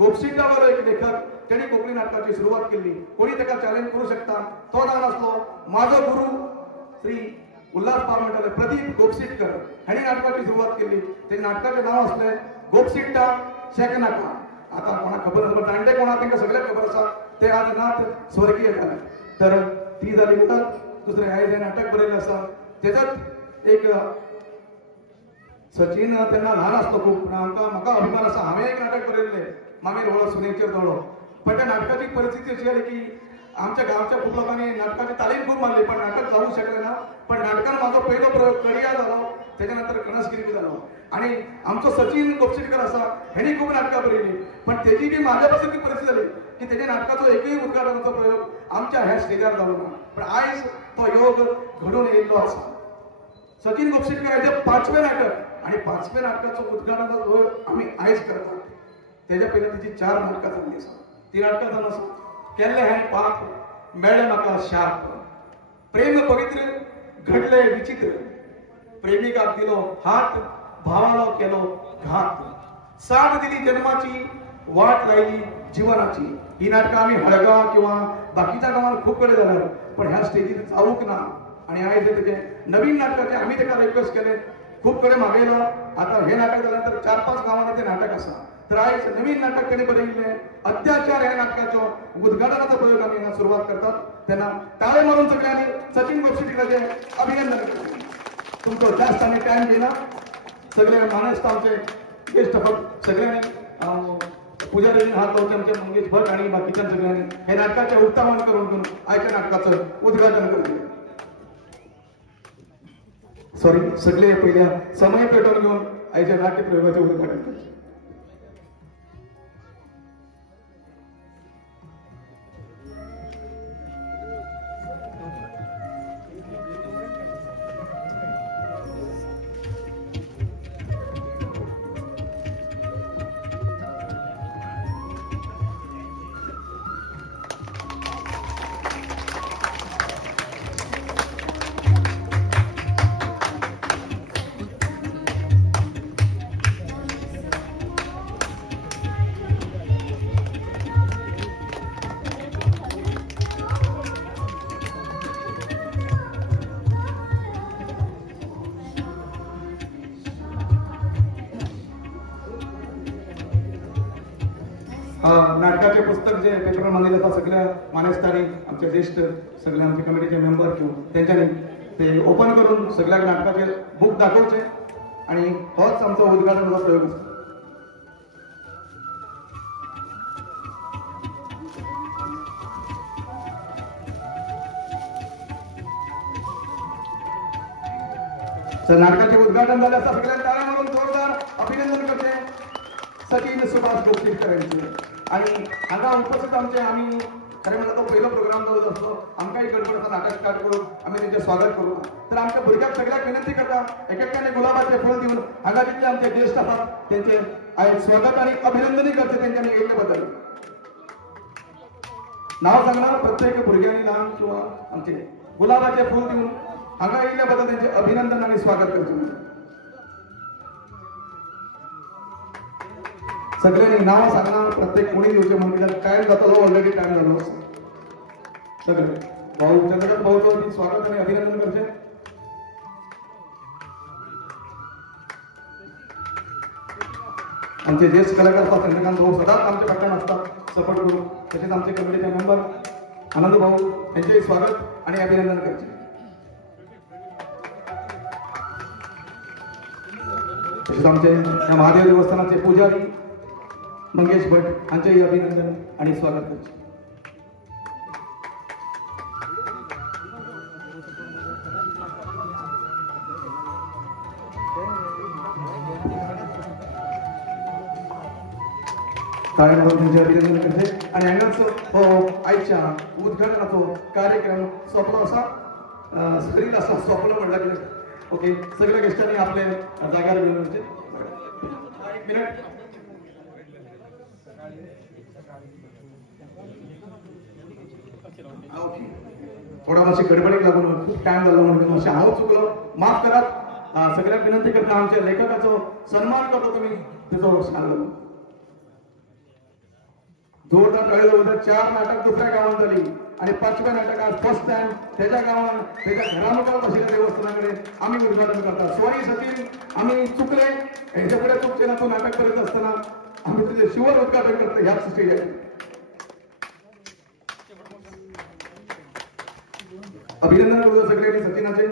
गोपसिंगावर एक लेखक त्यांनी कोकणी नाटकाची सुरुवात केली. कोणी त्याला चॅलेंज करू शकता. तो जाण असलो माझा गुरु श्री उल्हास पारमेटर प्रदीप गोपसिटकर ह्यांनी नाटकाची सुरुवात केली. ते नाटकाचे नाव असले गोपसिट्टा शेकनाका. आता कोणा खबर नसतं दांडे कोणा त्यांना सगळ्या खबर असा ते आज नाथ स्वर्गीय झाले. तर ती झाली दुसरे आहे जे नाटक बरयलें आसा त्याच्यात एक सचिन त्यांना लहान असतो खूप पण म्हाका अभिमान असा हांवें एक नाटक बरयल्लें मागीर व्हळो सुनेचेर दोळो. पण त्या नाटकाची परिस्थिती अशी आली की आमच्या गावच्या खूप लोकांनी नाटकाची तालीम खूप मारली पण नाटक जाऊ शकले ना. पण नाटकान माझा पहिलो प्रयोग कडिया झालो. त्याच्यानंतर कणसगिरी झालो. आणि आमचो सचिन गोपसिटकर असा ह्यांनी खूप नाटकां बरयली. पण त्याची बी माझ्यापासून ती परिस्थिती झाली की त्याच्या नाटकाचो एकही उद्घाटनाचो प्रयोग आमच्या ह्या स्टेजार जालो ना. पण आयज तो योग घडून येयल्लो आसा. सचिन गोपसिटकर हेजे 5वें नाटक आणि 5व्या नाटकाचो उद्घाटनाचो प्रयोग आम्ही आयज करतात. त्याच्या पयलीं तिची 4 नाटकां जाल्ली आसा. ती नाटकां जावन आसा केल्ले हें पाप मेळ्ळें म्हाका शाप. प्रेम पवित्र घडले विचित्र. प्रेमिकाक दिलो हात भावालो केलो घात. साथ दिली जन्माची वाट लायली जीवनाची. ही नाटकां आम्ही हळगाव किंवा बाकीच्या गावांत खूप कडे जाल्यार पण ह्या स्टेजीर जावूंक ना. आणि आयज तेजे नवीन नाटकाचे आम्ही ताका रिक्वेस्ट केले खूप कडे मागयला. आता हे नाटक जाल्यानंतर 4-5 गावांनी ते नाटक आसा. तर आयज नवीन नाटक त्यांनी बरयिल्लें अत्याचार ह्या नाटकाचो उद्घाटनाचो प्रयोग आमी हांगा सुरवात करतात. तेन्ना ताळे मारून सगळ्यांनी सचिन गोपसिटकराचे अभिनंदन करता. तुमचो जास्त आमी टायम घेना. सगळे मानेस्त आमचे गेस्ट फक्त सगळ्यांनी पुजारी हात लावचे आमचे मंगेश भट आणि बाकीच्या सगळ्यांनी हे नाटकाचे उत्तामन करून आयच्या नाटकाचं उद्घाटन करतले. सॉरी सगळे पहिल्या समय पेटोवन घेऊन आयच्या नाट्य प्रयोगाचे उद्घाटन करते. नाटकाचे पुस्तक जे पेपर मध्ये जाता सगळ्या मानेस्तांनी आमचे ज्येष्ठ सगळे आमचे कमिटीचे मेंबर किंवा त्यांच्यानी ते ओपन करून सगळ्या नाटकाचे बुक दाखवचे आणि होच आमचा उद्घाटनाचा प्रयोग असतो. तर नाटकाचे उद्घाटन झाले असता सगळ्यांना टाळ्या मारून जोरदार अभिनंदन करते सचिन सुभाष गोपसिटकर यांचे. आणि हांगा उपस्थित आमचे आम्ही खरें म्हणल्यार तो पहिलो प्रोग्राम जो असतो आमकांय गडबड आसा नाटक स्टार्ट करून आम्ही त्यांचे स्वागत करू. तर आमच्या भुरग्यांक सगळ्यांक विनंती करता एकेकाने गुलाबाचे फूल दिवन हांगा जितले आमचे ज्येष्ठ आसात त्यांचे आयज स्वागत आणि अभिनंदनही करते त्यांच्यानी येयल्ले बद्दल. नाव सांगणार प्रत्येक भुरग्यांनी नाम किंवा आमचे गुलाबाचे फूल दिवन हांगा येयल्ल्या बद्दल त्यांचे अभिनंदन आणि स्वागत करते. सगळ्यांनी नाव सांगणार प्रत्येक कोणी दिवचे म्हणजे टाइम जातलो ऑलरेडी टाइम झालो सगळे भाऊ चंद्रकांत भाऊचं स्वागत आणि अभिनंदन करते. आमचे ज्येष्ठ कलाकार असतात चंद्रकांत भाऊ सदाच आमच्या फाटल्यान असतात सपोर्ट करून. तसेच आमचे कमिटीचे मेंबर आनंद भाऊ यांचे स्वागत आणि अभिनंदन करते. तसेच आमचे महादेव देवस्थानाचे पुजारी मंगेश भट यांचेही अभिनंदन आणि स्वागत करते. त्यांचे अभिनंदन करते. आणि हांगाच आयच्या उद्घाटनाचो कार्यक्रम सोंपलो आसा. सरील असा सोंपलो म्हणल्यार कितें ओके सगळ्या गेस्टांनी आपले जाग्यार घेवन एक मिनिट थोडा मातशी गडबडीक लागून खूप टाइम जालो म्हणून मातशें हांव चुकलो माफ करात. सगळ्यांक विनंती करता आमच्या लेखकाचो सन्मान करता तुमी तेचो सांगलो. जोरदार टाळ्या होतं. 4 नाटक दुसऱ्या गावात झाली आणि 5व्या नाटक आज फर्स्ट टाइम त्याच्या गावात त्याच्या घरामुखात बसलेल्या देवस्थानाकडे आम्ही उद्घाटन करतात. सॉरी सचिन, आम्ही चुकले, ह्याच्या पुढे चुकचे ना. तो नाटक करत असताना आम्ही तुझे शिवर उद्घाटन करतो ह्याच स्टेज. अभिनंदन करू सगळे सचिनाचे.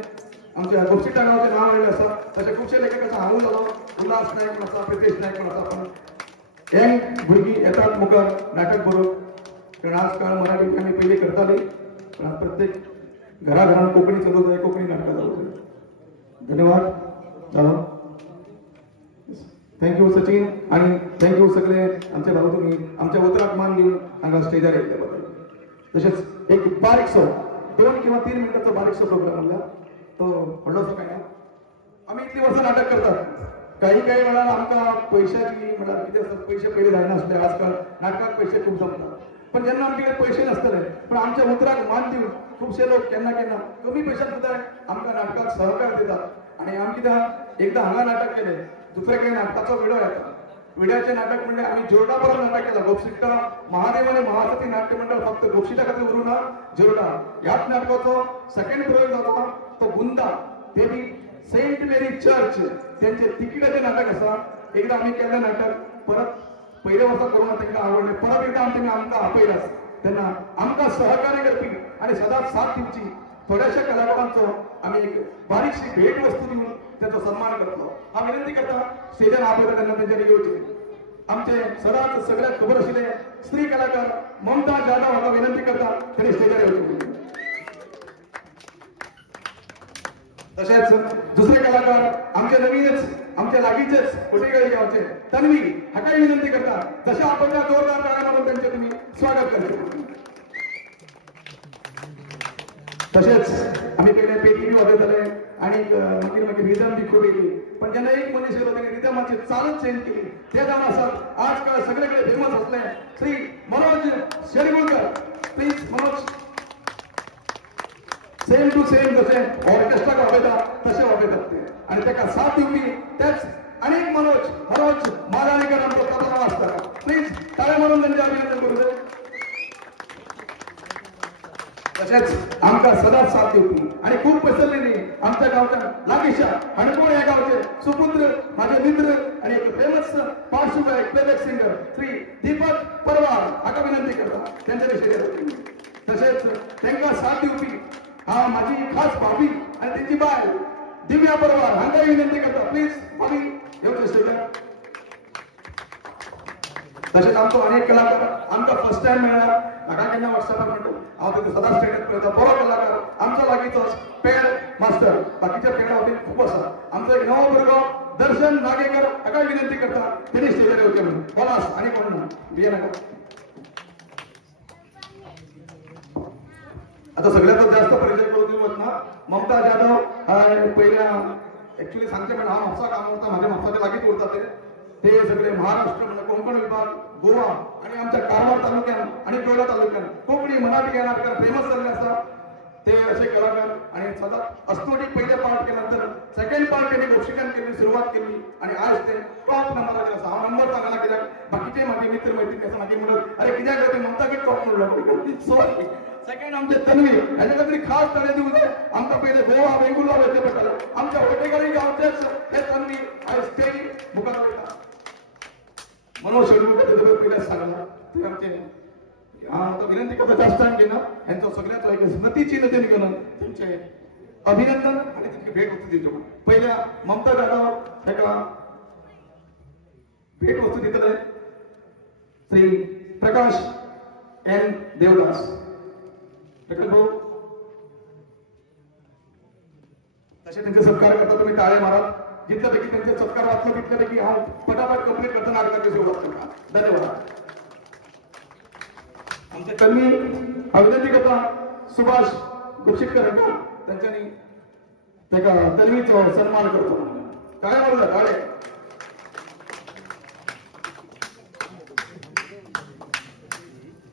आमच्या गोष्टी टाकावचे नाव आलेले असतात तसे खूपशे लेखकाचा हावून झालो. उल्हास नाईक म्हणा, प्रितेश नाईक म्हणा, आपण यंग भुरगी येतात मुखार नाटक बरोबर. कारण आजकाल मराठी आम्ही पहिले करता नाही, पण आज प्रत्येक घराघरात कोकणी चालवत आहे, कोकणी नाटक चालवत आहे. धन्यवाद. चला, थँक्यू सचिन आणि थँक्यू सगळे आमचे भाऊ, तुम्ही आमच्या उतराक मान देऊन आम्हाला स्टेजवर येतल्याबद्दल. तसेच एक बारीकसो 2 किंवा 3 मिनिटाचा बारीकसो प्रोग्राम म्हणला तो म्हणलोसो काय ना. आम्ही इतली वर्ष नाटक करतात. काही वेळा आमका पैशाची म्हणा किती असतात, पैसे पहिले जायना असले. आजकाल नाटकात पैसे खूप जमतात, पण ज्यांना आमच्याकडे पैसे नसतले पण आमच्या उतराक मान देऊन खूपशे लोक केन्ना केन्ना कमी पैशात सुद्धा आमच्या नाटकात सहकार देतात. आणि आम्ही एकदा हांगा नाटक केले, दुसऱ्याकडे नाटकाचा विडो येतात. विड्याचे नाटक म्हणजे आम्ही जोरडापर्यंत नाटक केलं. गोपसिट्टा महादेव आणि महासती नाट्य मंडळ फक्त गोपसिट्टा खातीर उरून जोरडा ह्याच नाटकाचो सेकंड प्रयोग जातो तो गुंदा. ते बी सेंट मेरी चर्च त्यांचे तिकिटाचे नाटक असा. एकदा आम्ही केलं नाटक, परत पहिले वर्षा करून त्यांना आवडले, परत एकदा आमका आपयलास. त्यांना आमका सहकार्य करपी आणि सदाच साथ दिवची थोड्याशा कलाकारांचो आम्ही एक बारीकशी भेट वस्तू देऊन त्याचा सन्मान करतो. हा विनंती करता स्टेजर आपल्याला त्यांना त्यांच्या येऊचे. आमचे सदाच सगळ्यात खबर असलेले स्त्री कलाकार ममता जाधव आता विनंती करता त्यांनी स्टेजर येऊचे. तसेच दुसरे कलाकार आमचे नवीनच आमच्या लागीचेच कोटेगावी गावचे तन्वी हा काही विनंती करतात. जशा आपण जोरदार टाळ्या मारून त्यांचे तुम्ही स्वागत करतो. तसेच आम्ही पहिले पेटी वाजत झाले आणि मागील रिदम बी खूप येते, पण ज्यांना एक मनुष्य होते रिदमाची चालच चेंज केली. त्या जाऊन असतात आजकाल सगळीकडे फेमस असले Shri Manoj Shergulkar. Please Manoj, same to same जसे ऑर्केस्ट्रा वाजवतात तसे वाजवतात ते. आणि त्याला साथ दिवली त्याच अनेक मनोज मालाणीकर आमचं तबला वाजतात. प्लीज टाळ्या म्हणून त्यांचे अभिनंदन करू दे. तसेच आमका सदा साथ देवती आणि खूप पसरलेली आमच्या गावच्या लागीच्या हणकोळ या गावचे सुपुत्र माझे मित्र आणि एक फेमस पार्श्वगायक प्लेबॅक सिंगर श्री दीपक परवार आता विनंती करतात त्यांच्याविषयी. तसेच त्यांना साथ देवती हा माझी खास भाभी आणि त्यांची बाय दिव्या परवार हांगा विनंती करतात. प्लीज भाभी येऊ स्टेजवर. तसेच आमचो अनेक कलाकार आमचा फर्स्ट टाइम मिळणार नका व्हॉट्सअपवर म्हणतो आहोत सदा स्टेटस करता बरो कलाकार आमचा लागीचो पेड मास्टर. बाकीच्या पेड होते खूप असा. आमचा एक नवा वर्ग दर्शन नागेकर अका विनंती करता त्यांनी स्टेजवर होते म्हणून बोलास आणि कोण बिया नका. आता सगळ्यात जास्त परिचय करून देऊ ना. ममता जाधव पहिल्या ऍक्च्युली सांगते पण हा म्हापसा काम होता, माझ्या म्हापसाच्या लागीच उरतात ते सगळे महाराष्ट्र म्हणजे कोकण विभाग, गोवा आणि आमच्या कारवार तालुक्यात आणि कोयला तालुक्यात कोकणी मराठी या नाटकात फेमस झाले असतात ते असे कलाकार. आणि सदा अस्तोटिक पहिले पार्ट केल्यानंतर सेकंड पार्ट त्यांनी गोपशिकांत केली, सुरुवात केली आणि आज ते टॉप नंबरला गेला. 6 नंबर चांगला केला. बाकीचे माझे मित्र मैत्रिणी असं माझी म्हणत अरे किती करते ममताकडे टॉप म्हणलं. सॉरी सेकंड आमचे तन्वी ह्याच्या तरी खास तळे देऊ दे. आमचा पहिले गोवा वेंगुर्ला वेगळे पडला. आमच्या वटेगाडी गावचेच हे तन्वी आज ते मुखात येतात. मनोज शेडगुळकर पहिल्याच सांगला ते आमचे विनंती करता जास्त आणखी ना यांचं सगळ्याच एक स्मृतिचिन्ह निघून त्यांचे अभिनंदन आणि त्यांची भेट वस्तू देतो. पहिल्या ममता जाधव एका भेट वस्तू देतले श्री प्रकाश एन देवदास. भाऊ तसे त्यांचे सत्कार करता तुम्ही टाळे मारा. जितल्यापैकी त्यांचे सत्कार वाचलं तितल्यापैकी हा पटापट कंप्लीट करता नाटकाची सुरुवात करता. धन्यवाद. आमचे कलमी अभिनंदी करता सुभाष गुपशिटकर त्यांच्यानी त्या तन्वीचा सन्मान करतो. टाळे मारलं टाळे.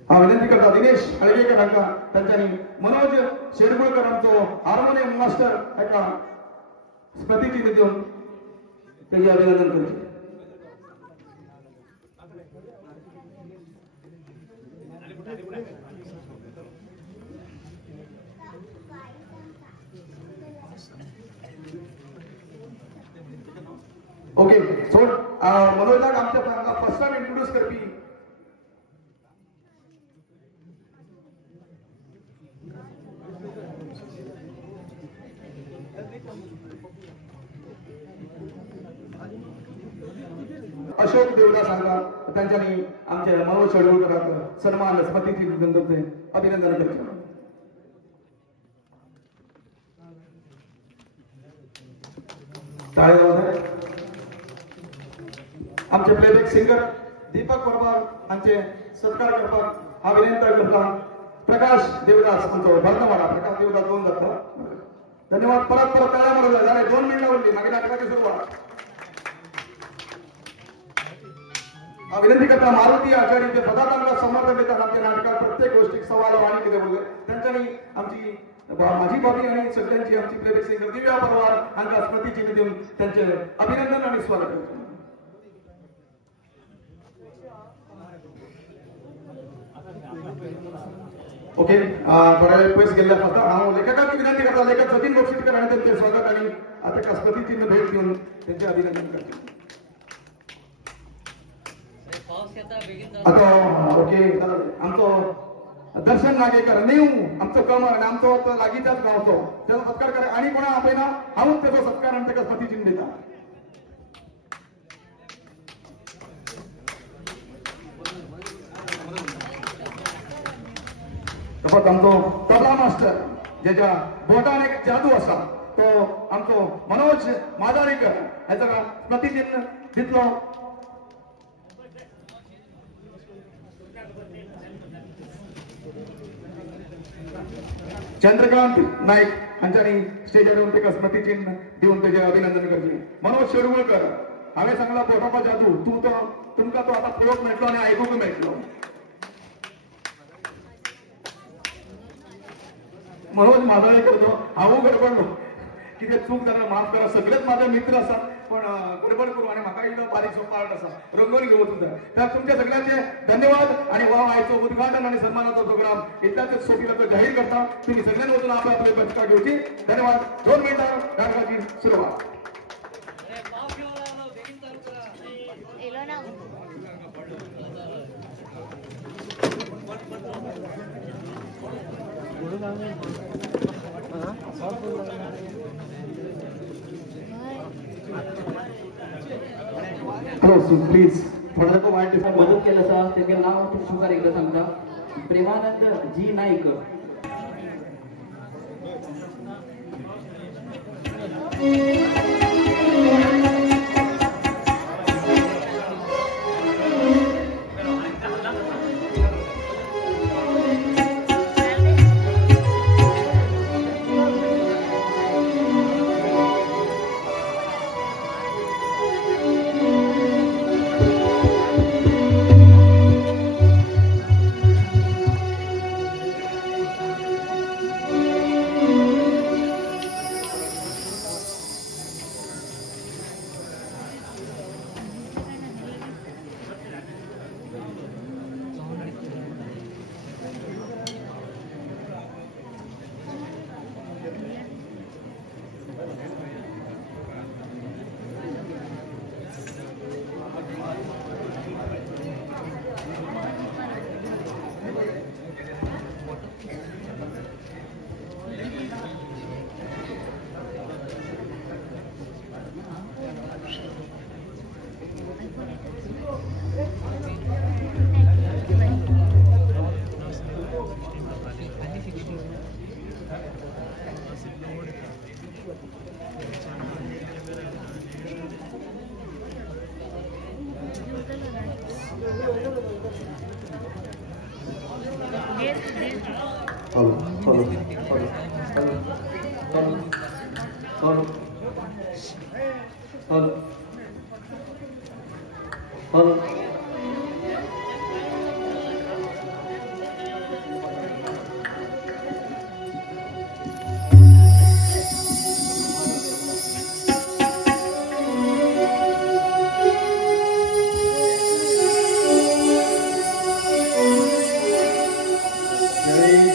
हा विनंती करता दिनेश हळगेकर त्यांच्यानी मनोज शेरगुळकरांचो हार्मोनियम मास्टर एका स्मृतिचिन्ह देऊन त्याचे अभिनंदन करते. देवदास सांगतात त्यांच्यानी आमच्या मनोज शेडवळकरांचं सन्मान स्मृतीचे अभिनंदन करतो. आमचे प्लेबॅक सिंगर दीपक परमार यांचे सत्कार करतात. हा विनंती करता प्रकाश देवदास आमचं भरतवाडा प्रकाश देवदास दोन जातात. धन्यवाद. परत टाळ्या मारल्या झाले 2 मिनिटावरली मागे नाटकाची सुरुवात. विनंती करता मारुती आचार्य पदार्थांना समर्थन देतात. आमच्या नाटकात प्रत्येक गोष्टी सवाल वाणी केले बोलले त्यांच्यानी आमची माझी बाबी आणि सगळ्यांची आमची प्लेबॅक सिंगर दिव्या परवार यांना स्मृतिचिन्ह देऊन त्यांचे अभिनंदन आणि स्वागत करतो. ओके थोड्या वेळ पैसे गेल्या फक्त लेखकांची विनंती करता लेखक जतीन बक्षीसकर आणि त्यांचे स्वागत आणि आता स्मृतिचिन्ह भेट देऊन त्यांचे अभिनंदन करतो. आता ओके आमचं दर्शन नागेकर नेऊ आमचं कमळ आणि आमचं लागीच्याच गावतो त्याचा सत्कार करा आणि कोणा आपण हाऊन त्याचा सत्कार आणि त्याचा स्मृतिचिन्ह देता. आमचो तबला मास्टर ज्याच्या बोटान एक जादू असा तो आमचो मनोज मादारीकर याचा स्मृतिचिन्ह दितलो. चंद्रकांत नाईक यांच्यानी स्टेजवर येऊन ते स्मृतिचिन्ह देऊन त्याचे अभिनंदन करले. मनोज शेडवळकर हांवें सांगला पोटापा जादू तू तो तुमका तो आता पळोवंक मेळटलो आणि आयकूंक मेळटलो. मनोज मादाळेकर जो हांवूय गडबडलो कितें चूक जाल्यार माफ करा. सगळेच माझे मित्र आसात पण गडबड करू आणि म्हाका इल्लो बारीकसो पार्ट आसा रंगोवन घेवं सुद्दां. तर तुमच्या सगळ्यांचे धन्यवाद आणि वा आयचो उद्घाटन आणि सन्मानाचा प्रोग्राम इतल्याच सोपीला जाहीर करता. तुम्ही सगळ्यांनी वचून आपले आपले बसका घेवची. धन्यवाद. 2 मिनिटां नाटकाची सुरुवात. प्लीज थोडं वाईट मदत केलं असा त्याचे नाव तुमचं एकदा सांगता. प्रेमानंद जी नाईक.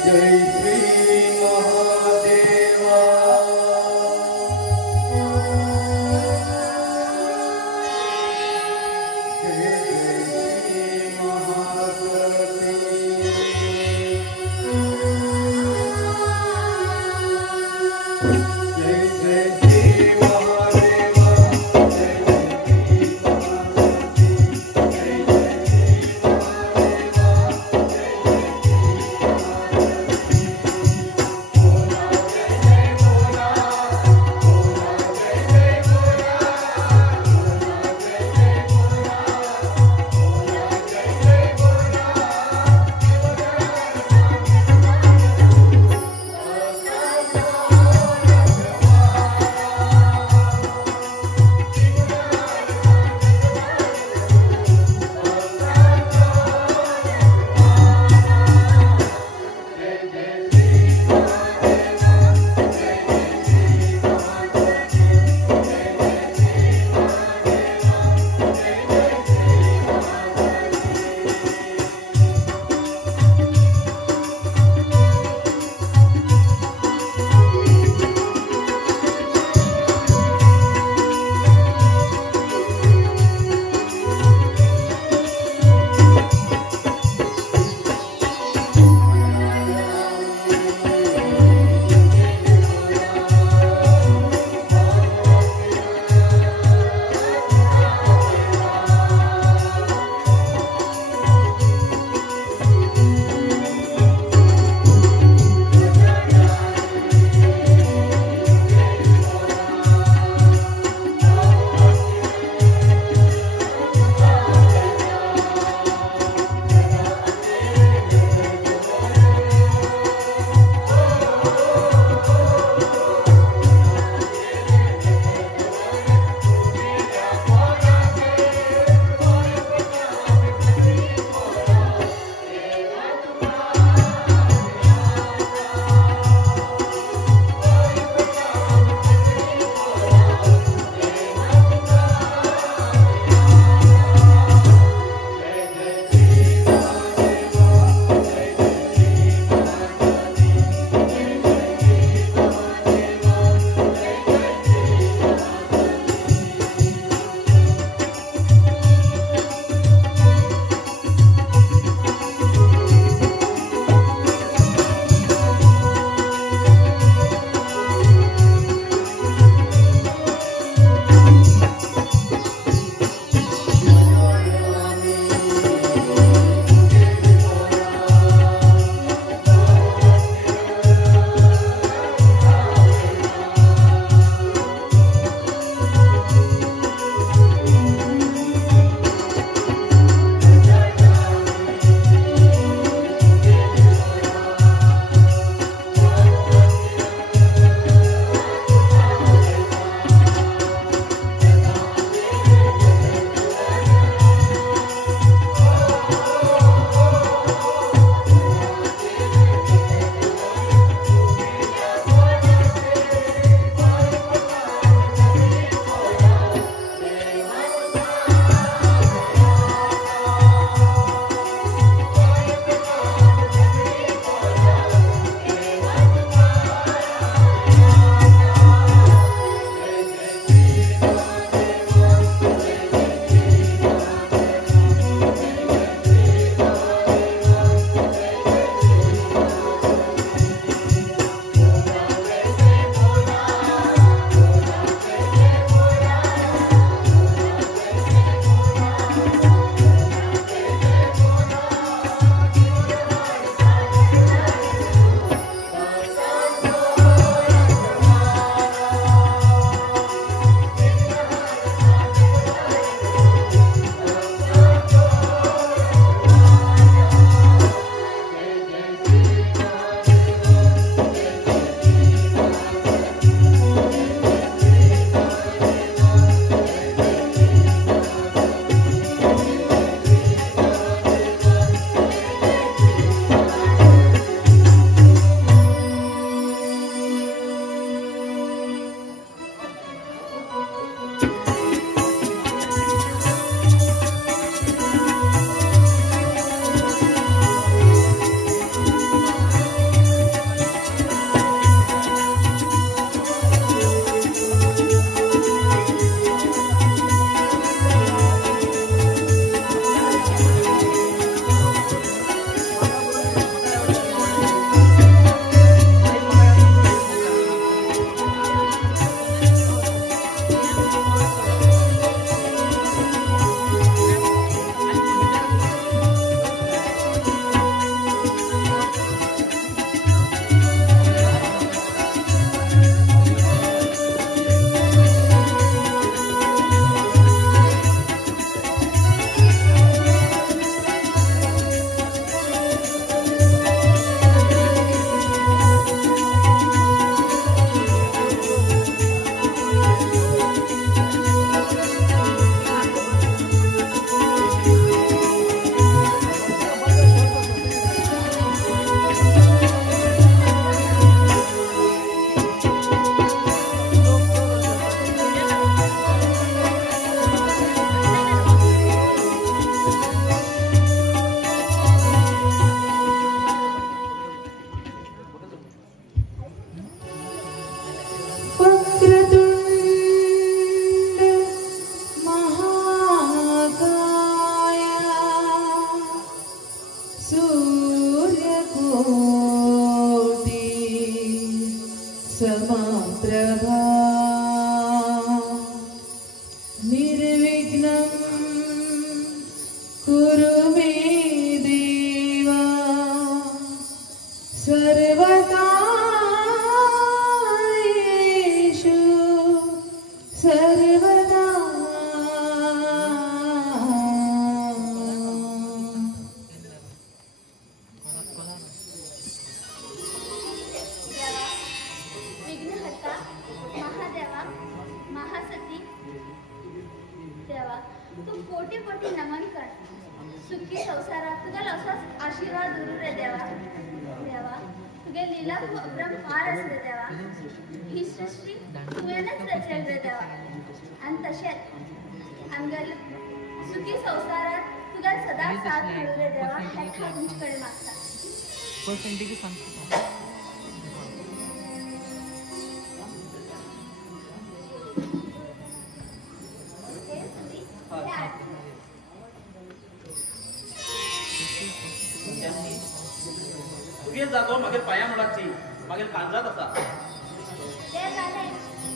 जय सूर्यकोटि समप्रभा निर्विघ्नं कुरु मे देवा सर्वकार्येषु सर्वदा विघ्नहर्ता महादेवा महासती देवा तू कोटी कोटी नमन कर सुखी संसारात तुझा असाच आशीर्वाद उरू रे देवा देवा तुझे लीला खूप अपरंपार असते देवा ही सृष्टी तुझ्यानेच रचेल रे देवा आणि तसेच आमगेल सुखी संसारात तुझा सदा साथ मिळू रे देवा हे तुमच्याकडे मागता हे तुम्ही हे आरती. तुगे जागो मागीर पांया मुळाची मागीर कांजात आसा ते झाले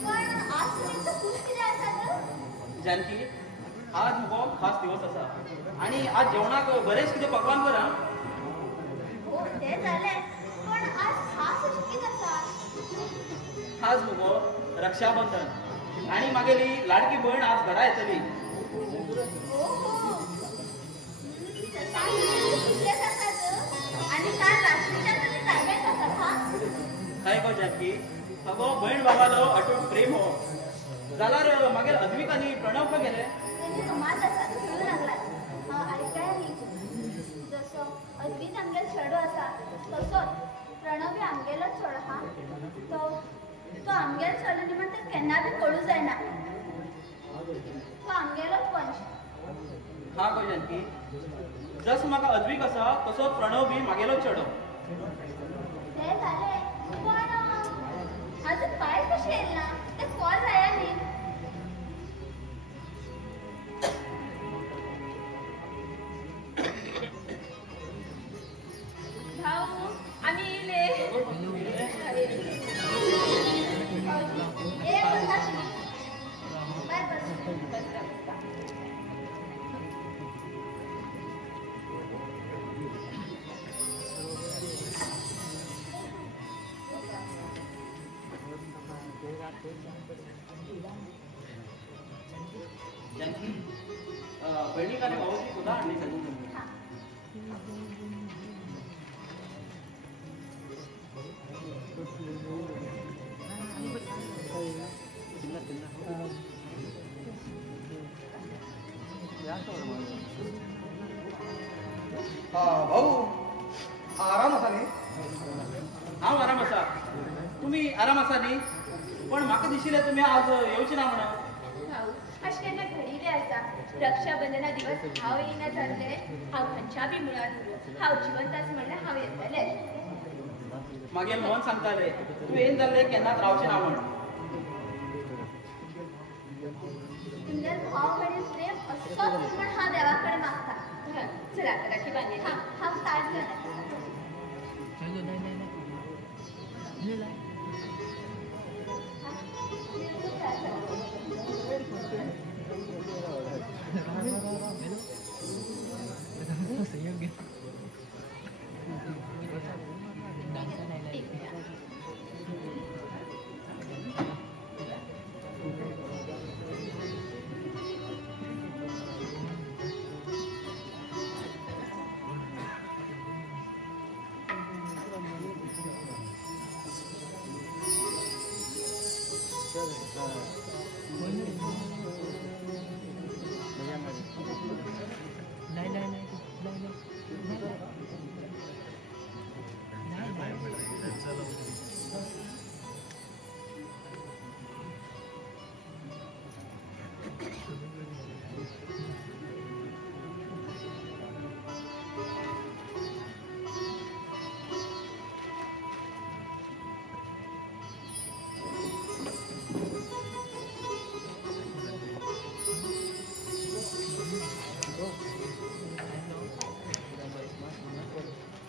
पण आज तुमचं खूप किती आसा ग जानकी आज मुगो खास दिवस आसा आणि आज जेवणाक बरेच कितें पकवान कर आं. हो ते झाले पण आज खास अशी किती आसा आज मुगो रक्षाबंधन आणि मागेली लाडकी भयण आज घरा येतली. हो हो विशेष असतात आणि काल रात्रीच्या तुम्ही जाग्यात असतात हा काय गो जानकी अगो भयण भावालो अटूट प्रेम हो जाल्यार मागीर अद्विक आनी प्रणव खंय गेले. त्यांनी रुमात असतात खेळू लागलात ऐकाय न्ही जसं अद्वीत आमगेल चेडो असा तसोच प्रणव आमगेलोच चेडो हा तो आमगेल चेडो न्ही म्हण ते केन्ना बी कळू जायना तो आमगेलोच वंश हा गो जानकी जस म्हाका अद्विक आसा तसो प्रणव बी मागेलो चेडो. ते झाले पण अजून पाय कसे येईल ना ते कॉल जाया न्ही भाऊ आम्ही इले ए बसा तुम्ही बर बसा जानकी बहिणीक आनी भाऊची सुद्धा हाडली सगळी. हा भाऊ आराम असा न्ही हांव आराम आसा. तुमी आराम आसा न्ही पण म्हाका दिशिल्लें तुमी आज येवची ना म्हणून. भाऊ अशें केन्ना घडिल्लें आसा रक्षाबंधना दिवस हांव येयना जाल्ले हांव खंयच्या बी मुळान उरूं हांव जिवंत आसा म्हणल्यार हांव येतलें मागीर मोहन सांगताले तूं येयन जाल्लें केन्नाच रावचें ना म्हण. तुमगेर भाव कडेन प्रेम असोच म्हण हांव देवा कडेन मागता चला आता राखी बांदली हा हांव ताट घालता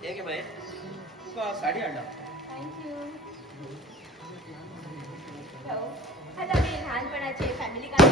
ಹೇಗೆ ಬಾಯ್ साडी हाडला थँक्यू. आता मी लहानपणाचे फॅमिली कार्ड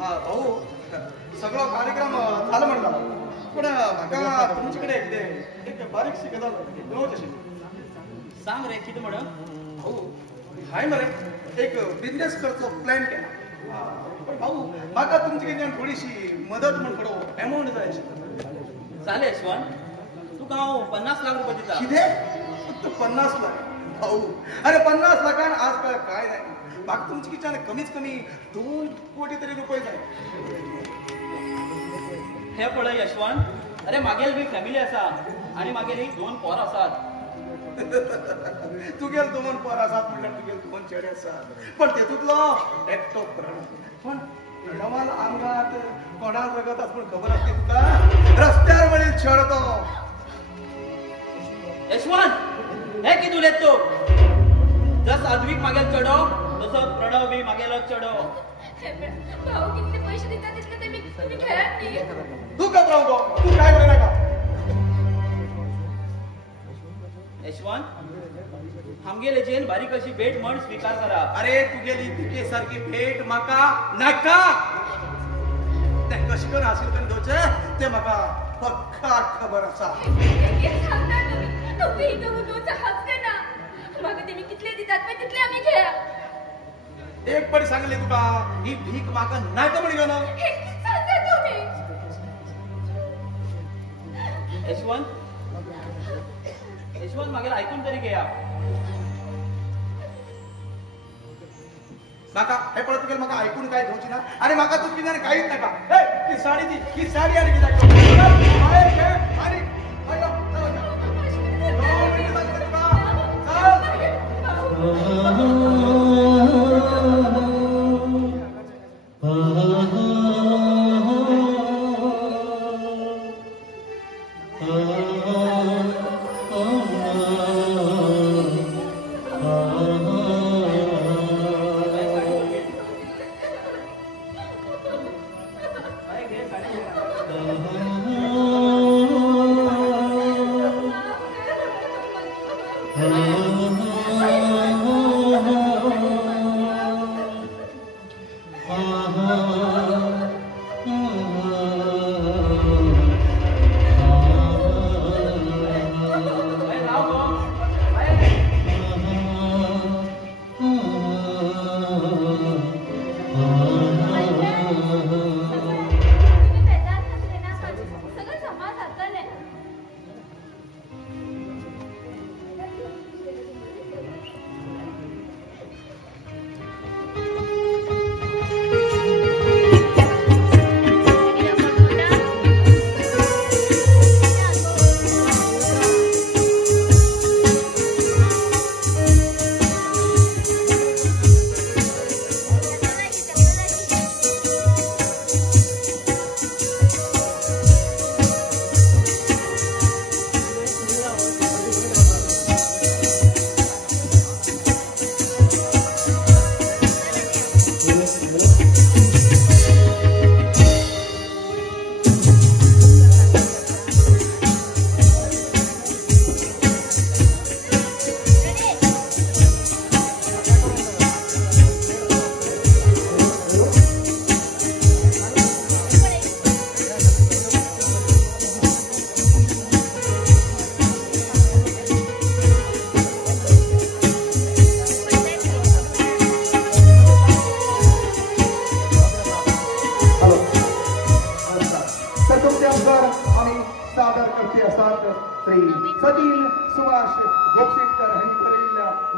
हा भाऊ सगळं कार्यक्रम झालं म्हणला पण म्हाका तुमचे कडेन कितें एक बारीकशी गजाल विनोवची आशिल्ली. सांग रे किती म्हणून भाऊ हाय मरे एक बिझनेस करतो प्लॅन केला पण भाऊ म्हाका तुमची कडल्यान थोडीशी मदत म्हण पडो अमाऊंट जाय आशिल्ली. चालेल यशवंत तुका हांव 50 लाख रुपये दिता. कितें फक्त 50 लाख भाऊ अरे 50 लाखान आजकाल काय नाही म्हाका तुमची कडच्यान कमीत कमी 2 कोटी तरी रुपये जाय. हे पळय यशवंत अरे मागेल बी फॅमिली आसा आणि मागेल एक 2 पोर आसात. तुगेल 2 पोर आसात म्हणल्यार तुगेल 2 चेडे आसात पण तेतूंतलो एकटो प्रणव पण प्रणवाल आंगात कोणाक रगत आसा पूण खबर आसली तुका रस्त्यार वळील चेडो यशवंत हे किती उलयत तू जस अद्विक मागेल चढो तसो प्रणव बी मागेलो चढो. भाऊ कितले पैसे दिता तितले ते मी खेळत नाही. तू घबराव गो तू काय म्हणू नका. यशवंत आमगे लेजेन बारीक अशी भेट म्हण स्वीकार करा. अरे तुगेली तुगे सारखी भेट म्हाका नाका. ते कशें करून हासील करून घेवचे ते म्हाका पक्का खबर आसा. कितें सांगता तुम्ही इथं उठून हक्क ना म्हाका तेमी कितले दितात पण तितले आमी खेळा. एक पडी सांगले तुका ही भीक म्हाका नाका म्हण घेवन हे कितें सांगता तुम्ही. यशवंत मागेल ऐकून तरी घेया. नाका हे पळत तुगेल म्हाका ऐकून काय घेवची ना आणि म्हाका तू कितें काहीच नाका. हे ही साडी दी ही साडी आणि कित्याक आणि अयो चल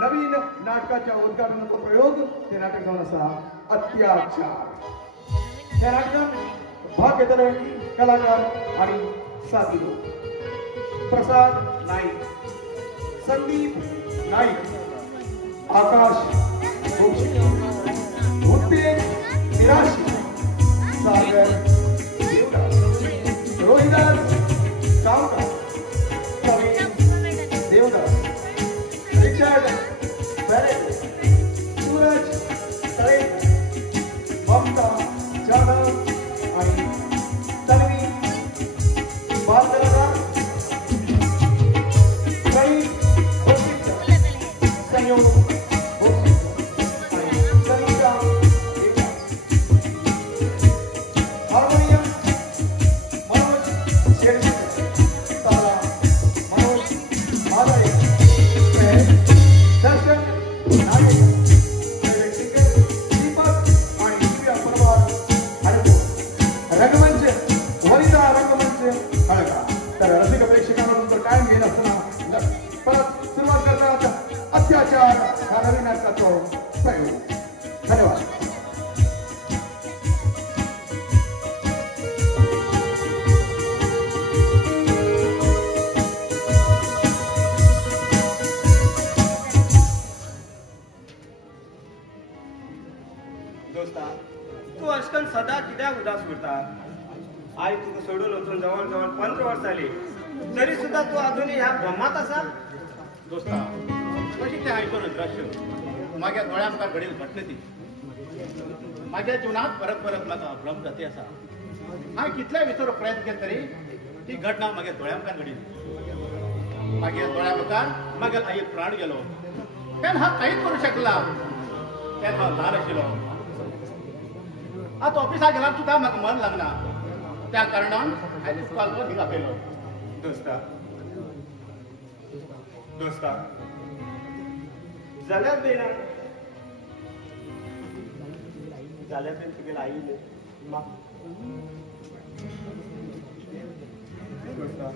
नवीन नाटकाच्या उद्घाटनाचा प्रयोग ते नाटक जावन आसा अत्याचार. त्या नाटकात भाग घेतले कलाकार आणि साथी लोक. प्रसाद नाईक, संदीप नाईक, आकाश भोसले, भूतेन निराशी, सागर देवदास, रोहिदास कामकार, कवी देवदास, रिचर्ड बेरेट, सूरज तळेकर, ममता जाधव आणि तन्वी बालकलाकार, कई संयोग आणि सनिता हार्मोनियम मनोज शेरकर, ताला मनोज माधळे, प्रकार ह्या नवीन नाटकाचो प्रयोग. धन्यवाद. दोस्ता तू अशकन सदा कित्याक उदास उरता? आई तुका सोडून वचून जवळ जवळ 15 वर्ष जाली, तरी सुद्धा तू अजूनही ह्या भ्रमात असा. दोस्ता कशी ते आयकून द्रश्य माझ्या दोळ्या मुखार घडील घडली ती माझ्या जीवनात परत परत म्हाका भ्रम जाती आसा. हांवें कितले विसरूंक प्रयत्न केले तरी ती घटना म्हाज्या दोळ्या मुखार घडली. मागे दोळ्या मुखार म्हागे आई प्राण गेलो. तेन्ना हांव कांयच करूं शकला. तेन्ना हांव ल्हान आशिल्लो. आता ऑफिसाक गेल्यार सुद्दां म्हाका मन लागना. त्या कारणान हांवें तुका हिंगा आपयलो. दोस्ता दोस्ता जाल्यार बेना जाल्यार बेन तुगेली आई दोस्ता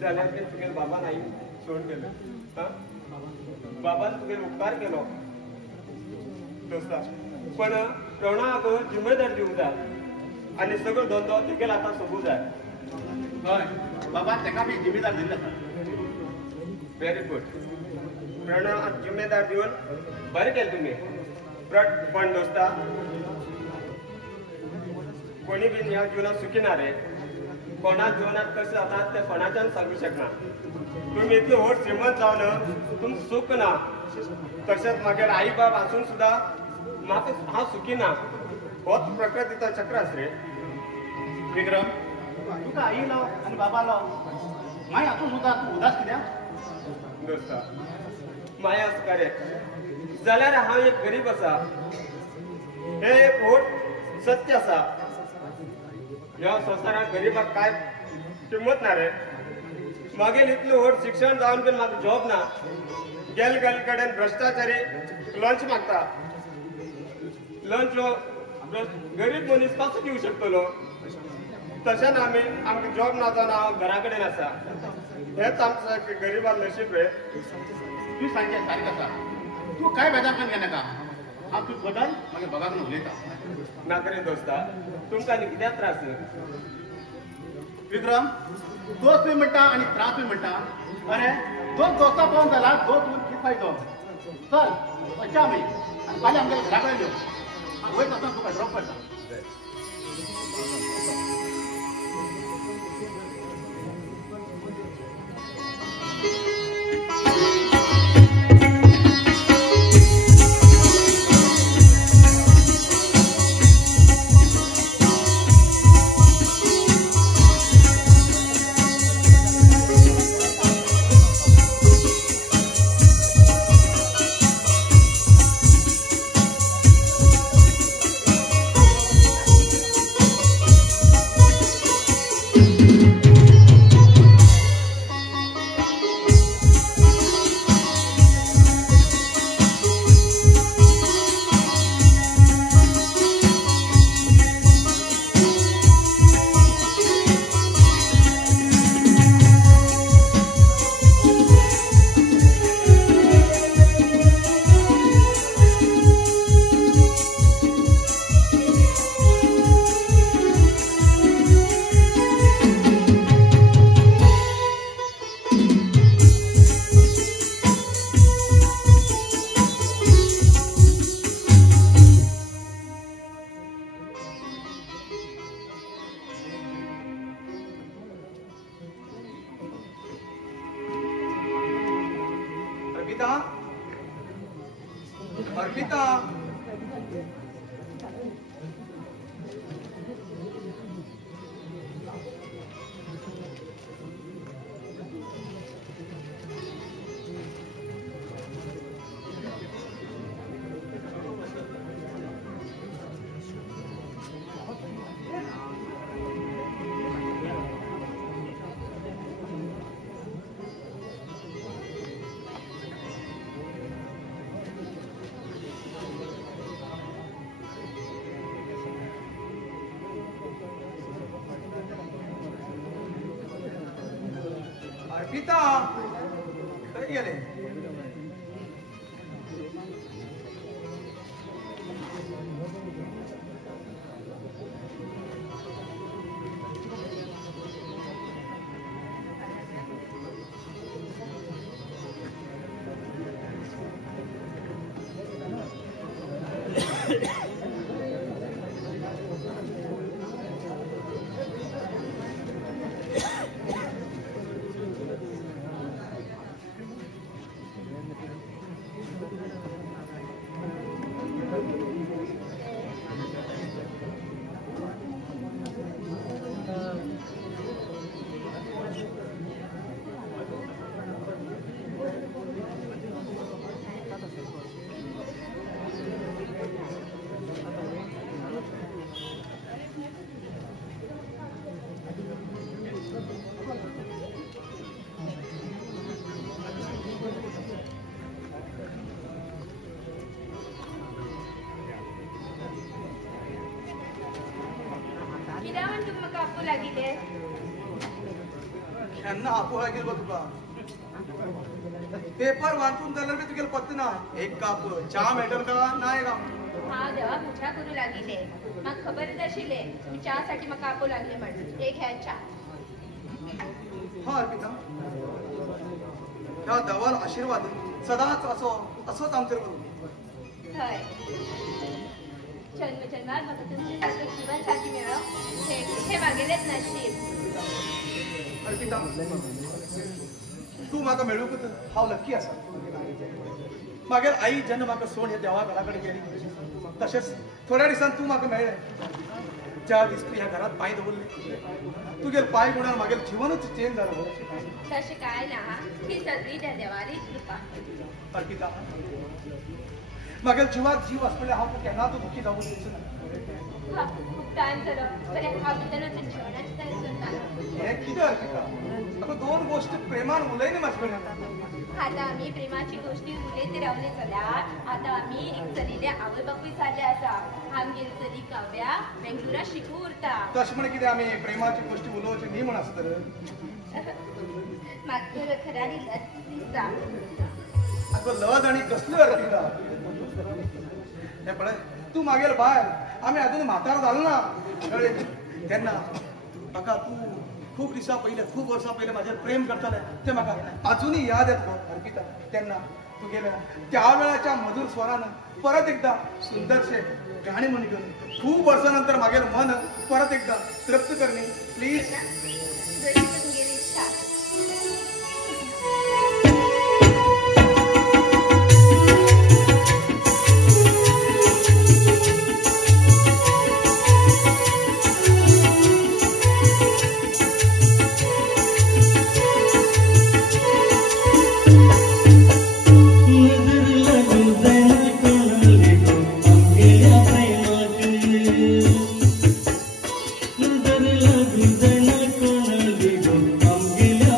जाल्यार बेन तुगेले बाबान आई सोड केले. बाबान तुगेलो उपकार केलो. दोस्ता पण प्रवणाक जिम्मेदारी दिवंक जाय आनी सगळो धंदो तेगेलो आतां सोबूं जाय. हय बाबा तेका बी जिम्मेदार दिल्लो आसा. Very good. प्रणव जिम्मेदार दिवन बरें केलें तुमी. पण दोस्ता कोणी बीन ह्या जिवनात सुखी ना रे. कोणा जिवनात कशें जाता तें कोणाच्यान सांगूं शकना. तुमी इतले व्हड श्रीमंत जावन तुमकां सूख ना. तशेंच म्हागेर आई बाब आसून सुद्दां म्हाका हांव सुखी ना. होच प्रकृतीचो चक्र आसा रे. विक्रम तुका आई लो आनी बाबा लो मागीर हातूंत सुद्दां तूं उदास कित्याक? दोस्ता माया आसा खरें जाल्यार हांव एक गरीब आसा. हे एक व्हड सत्य आसा. ह्या संवसारांत गरीबाक कांय किंमत ना रे. मागीर इतलें व्हड शिक्षण जावन बीन म्हाका जॉब ना. गेल कडेन भ्रश्टाचारी लंच मागता. लंच गरीब मनीस कसो दिवं शकतलो? तशेंच आमकां जॉब ना जावन हांव घरा कडेन आसा. हेच आमचं गरीबाक नशीब रे. तूं सांगचें सारकें आसा. तूं कांय बेजारपण घेनाका. हांव तूं बदल मागीर बगाक उलयता. नाका रे दोस्ता तुमकां आनी कित्याक त्रास? विक्रम दोस्त बी म्हणटा आनी त्रास बी म्हणटा. अरे दोन दोस्तां पळोवन जाला दोन उर कित फायदो? चल वच्चा आमी आनी फाल्यां आमगेल्या घरा कडेन यो. वयत आसतना तुका ड्रॉप करता. अर्पिता अर्पिता खंय गेले? कित्याक तुमका कापू लागिले ह्यांना आपू लागेल बघ तुका पेपर वाचून जाल्यार बी तुगेले पत्ता ना एक काप चहा मेळटलो का नाही का हांव देवा पुजा करू लागिले म्हाका खबरच आशिल्ले तुम्ही च्यासाठी म्हाका कापू लागले म्हणून एक ह्या च्या हा अर्पिता ह्या देवाल आशीर्वाद सदांच असोच आमचेर करूं हय जन्मजन्मात म्हाका तुमचे सारखं जीवन साथी मेळ्ळो हे मागेलेच नशीब अर्पिता तू म्हाका मेळूंकूच हांव लक्की आसा मागीर आई जेन्ना म्हाका सोड हे देवा घरा कडेन गेली तशेंच थोड्या दिसान तू म्हाका मेळ्ळें ज्या दीस तू ह्या घरांत पांय दवरले तुगेले पांय गुणान म्हागेलें जिवनूच चेंज जालें तशें काय ना ही सगळी त्या देवारीच कृपा अर्पिता म्हागेल्या जिवाक जीव आसलेले हांव केन्नाच दुखी जावूं दिवचो ना खूप टायम जालो बरें हांव भितर वचून जेवणाची तयारी करता हें कितें अर्पिता म्हाका दोन गोश्टी प्रेमान उलयली म्हाजे कडेन आता आम्ही प्रेमाची गोष्टी उलयत रावले जाल्यार आता आम्ही एक चलिले आवय बापूय जाल्ले आसा आमगेली चली काव्या बेंगलुरा शिकू उरता तशें म्हण कितें आमी प्रेमाची गोश्टी उलोवची न्ही म्हण आसता म्हाका तर खऱ्यांनी लज दिसता आगो लज आनी कसली अर्पिता हे पळय तू मागेल बायल आमी अजून म्हातारो जालो ना कळ्ळें तेन्ना म्हाका तू खूप दिसा पयले खूप वर्सां पयले म्हाजेर प्रेम करताले ते म्हाका अजुनूय याद येता अर्पिता तेन्ना तुगेल्या त्या वेळाच्या मधुर स्वरान परत एकदा सुंदरशे गाणी म्हणी घेवन खूप वर्सां मागेल मन परत एकदा तृप्त करणे प्लीज तुमगेली इच्छा I'm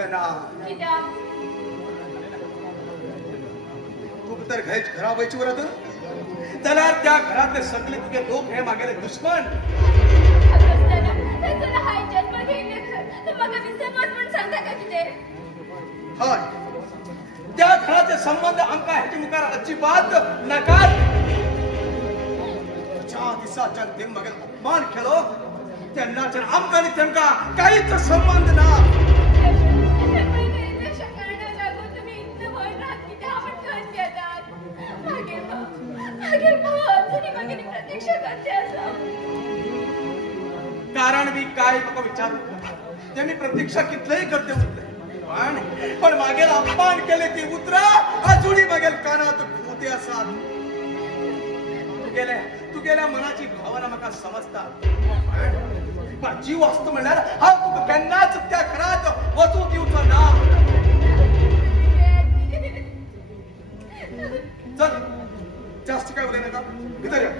शकना कित्याक तू तर घरा वयची वरत जाल्यार त्या घरातले सगळे तुगे लोक हे मागेले दुश्मन हाय जन्म घेयले तर म्हाका विसरपास म्हण सांगता का कितें हय त्या घराचे संबंध आमकां हेचे मुखार अजिबात नाकात ज्या दिसा जनतेन म्हाका अपमान केलो तेन्नाच्यान आमकां आनी तांकां कांयच संबंध ना कारण बी काय तुका विचारू ते मी प्रतीक्षा कितलेही करते उरले पण मागेल अपमान केले ती उतरा अजुनी मागेल कानात खुते असतात तू गेल्या मनाची भावना म्हाका समजता पण जीव असतो म्हणल्यार हांव तुका केन्नाच त्या घरात वचूंक दिवचो ना चल जास्त काय उलय नाका भितर या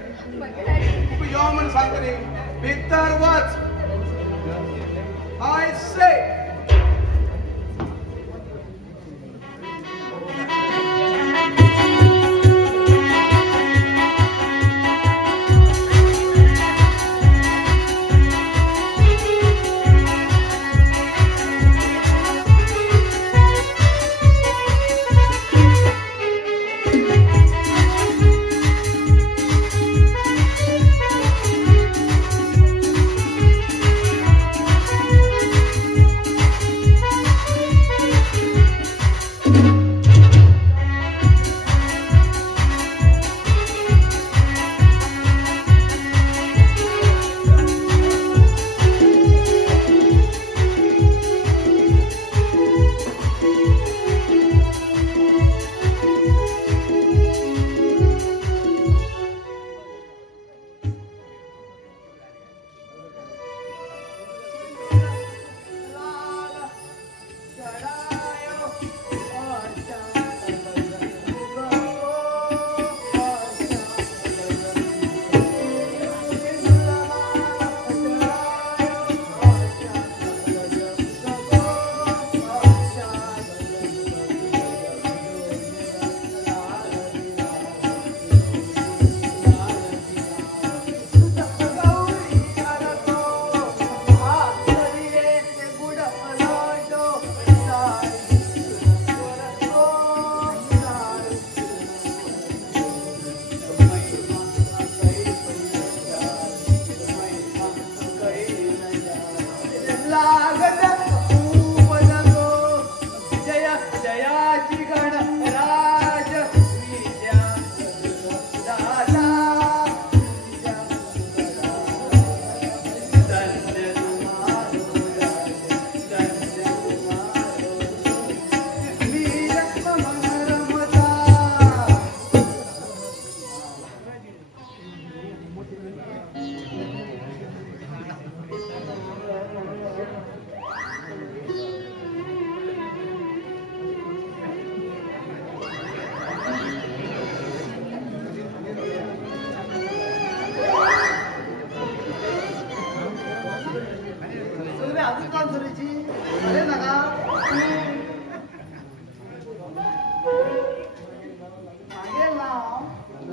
तू यो म्हण सांगतली भितर वच आय से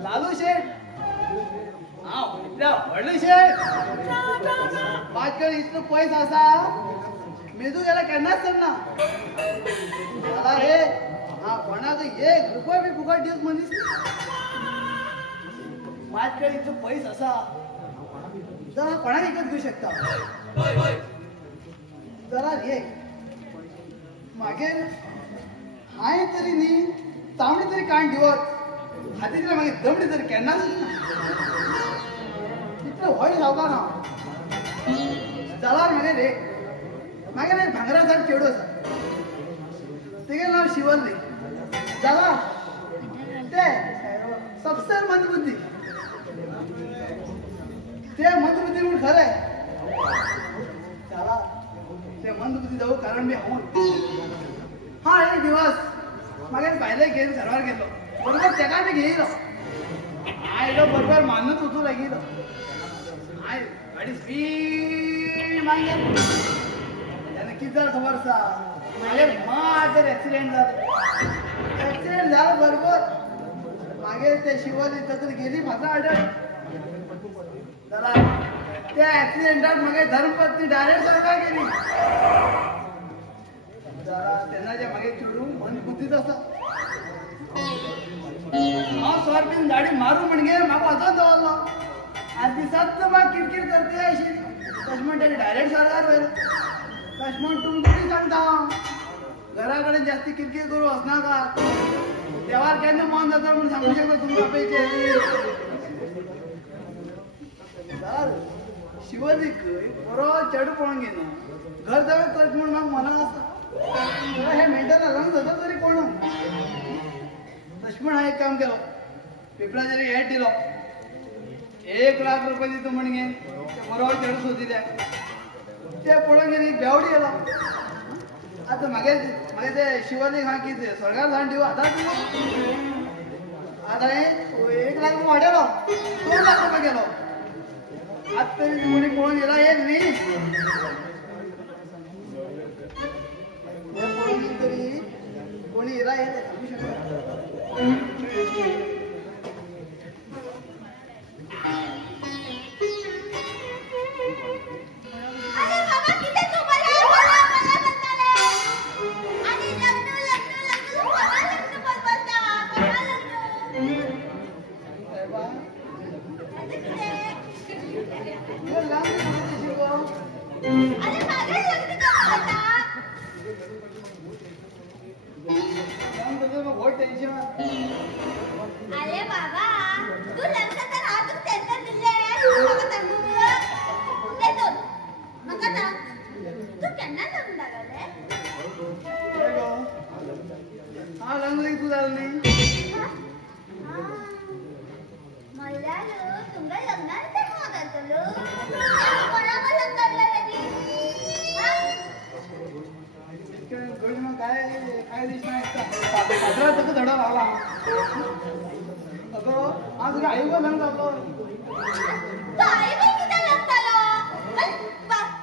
लालू शेठ व्हडले शेठ माझ्याकडे इतकं पैसा असा मेदू गेला केन्नाच ना मला रे हा कोणाचं 1 रुपया बी फुकट दिवस मनीस माझ्याकडे इतकं पैसा असा जरा कोणा विकत घेऊ शकता जरा रे मागेल हाय तरी नी तांबडी तरी काण दिवत हाती तरी मागे दमडी तरी केन्नाच इतलं व्हड जावका ना जाल्यार मागे रे मागे रे भांगराचा चेडू आसा तेगे नांव शिवल्ली जाला ते सबसे मंदबुद्धी ते मंदबुद्धी म्हणून खरें जाला ते मंदबुद्धी जाऊ कारण मी हा एक दिवस मागे भायले घेवन घरावर गेलो बरोबर तेका मी घेयलो आयलो बरोबर मानूच वचूं लागिलो आय गाडी स्पीड मागेल त्याने किती झालं खबर सा मागे माझं ऍक्सिडेंट झालं बरोबर मागे ते शिवाजी तसं गेली माझा आढळ जरा त्या ऍक्सिडेंटात मागे धर्मपत्नी डायरेक्ट सरकार गेली जरा त्यांना जे मागे चिडून मन बुद्धीत असं स्वारबीन गाडी मारू म्हणजे मागं असं जावं आणि दिसात मग किरकिर करते अशी कश्मन त्याने डायरेक्ट सरकार होईल कश्मन तुमची सांगता घराकडे जास्ती किरकिर करू असणार का तेव्हा केन्ना मन जाता म्हणून सांगू शकतो तुमच्या पैकी शिवाजी बरोबर चढ पळून गेलो घर जावे करत म्हणून मग मनात असं हे मेंटल लग्न जातं तरी कोण लक्ष्मण हा एक काम केलं पिपळा जरी हेट दिलो 1 लाख रुपये दितो म्हणजे बरोबर चढूच होती त्या ते पळून गेली बेवडी गेला आता मागे ते शिवाजी हा की सरकार जाण ठेवू आता आता 1 लाख वाढेलो 2 लाख रुपये गेलो आता तरी कोणी पळून गेला एक नाही पळून तरी कोणी गेला हे सांगू शकत अरे बाबा तू लग्न तर आजच त्यांना दिले देतो मका ना तू केन्ना लग्न लागले हा लग्न तू झालं नाही मल्ल्याल तुमच्या लग्नात ते होत असलो कोणाला लग्न लागलं काय दिसणार धडा लावला अगं आज आई व लग्न झालं काय किती लग्न झालं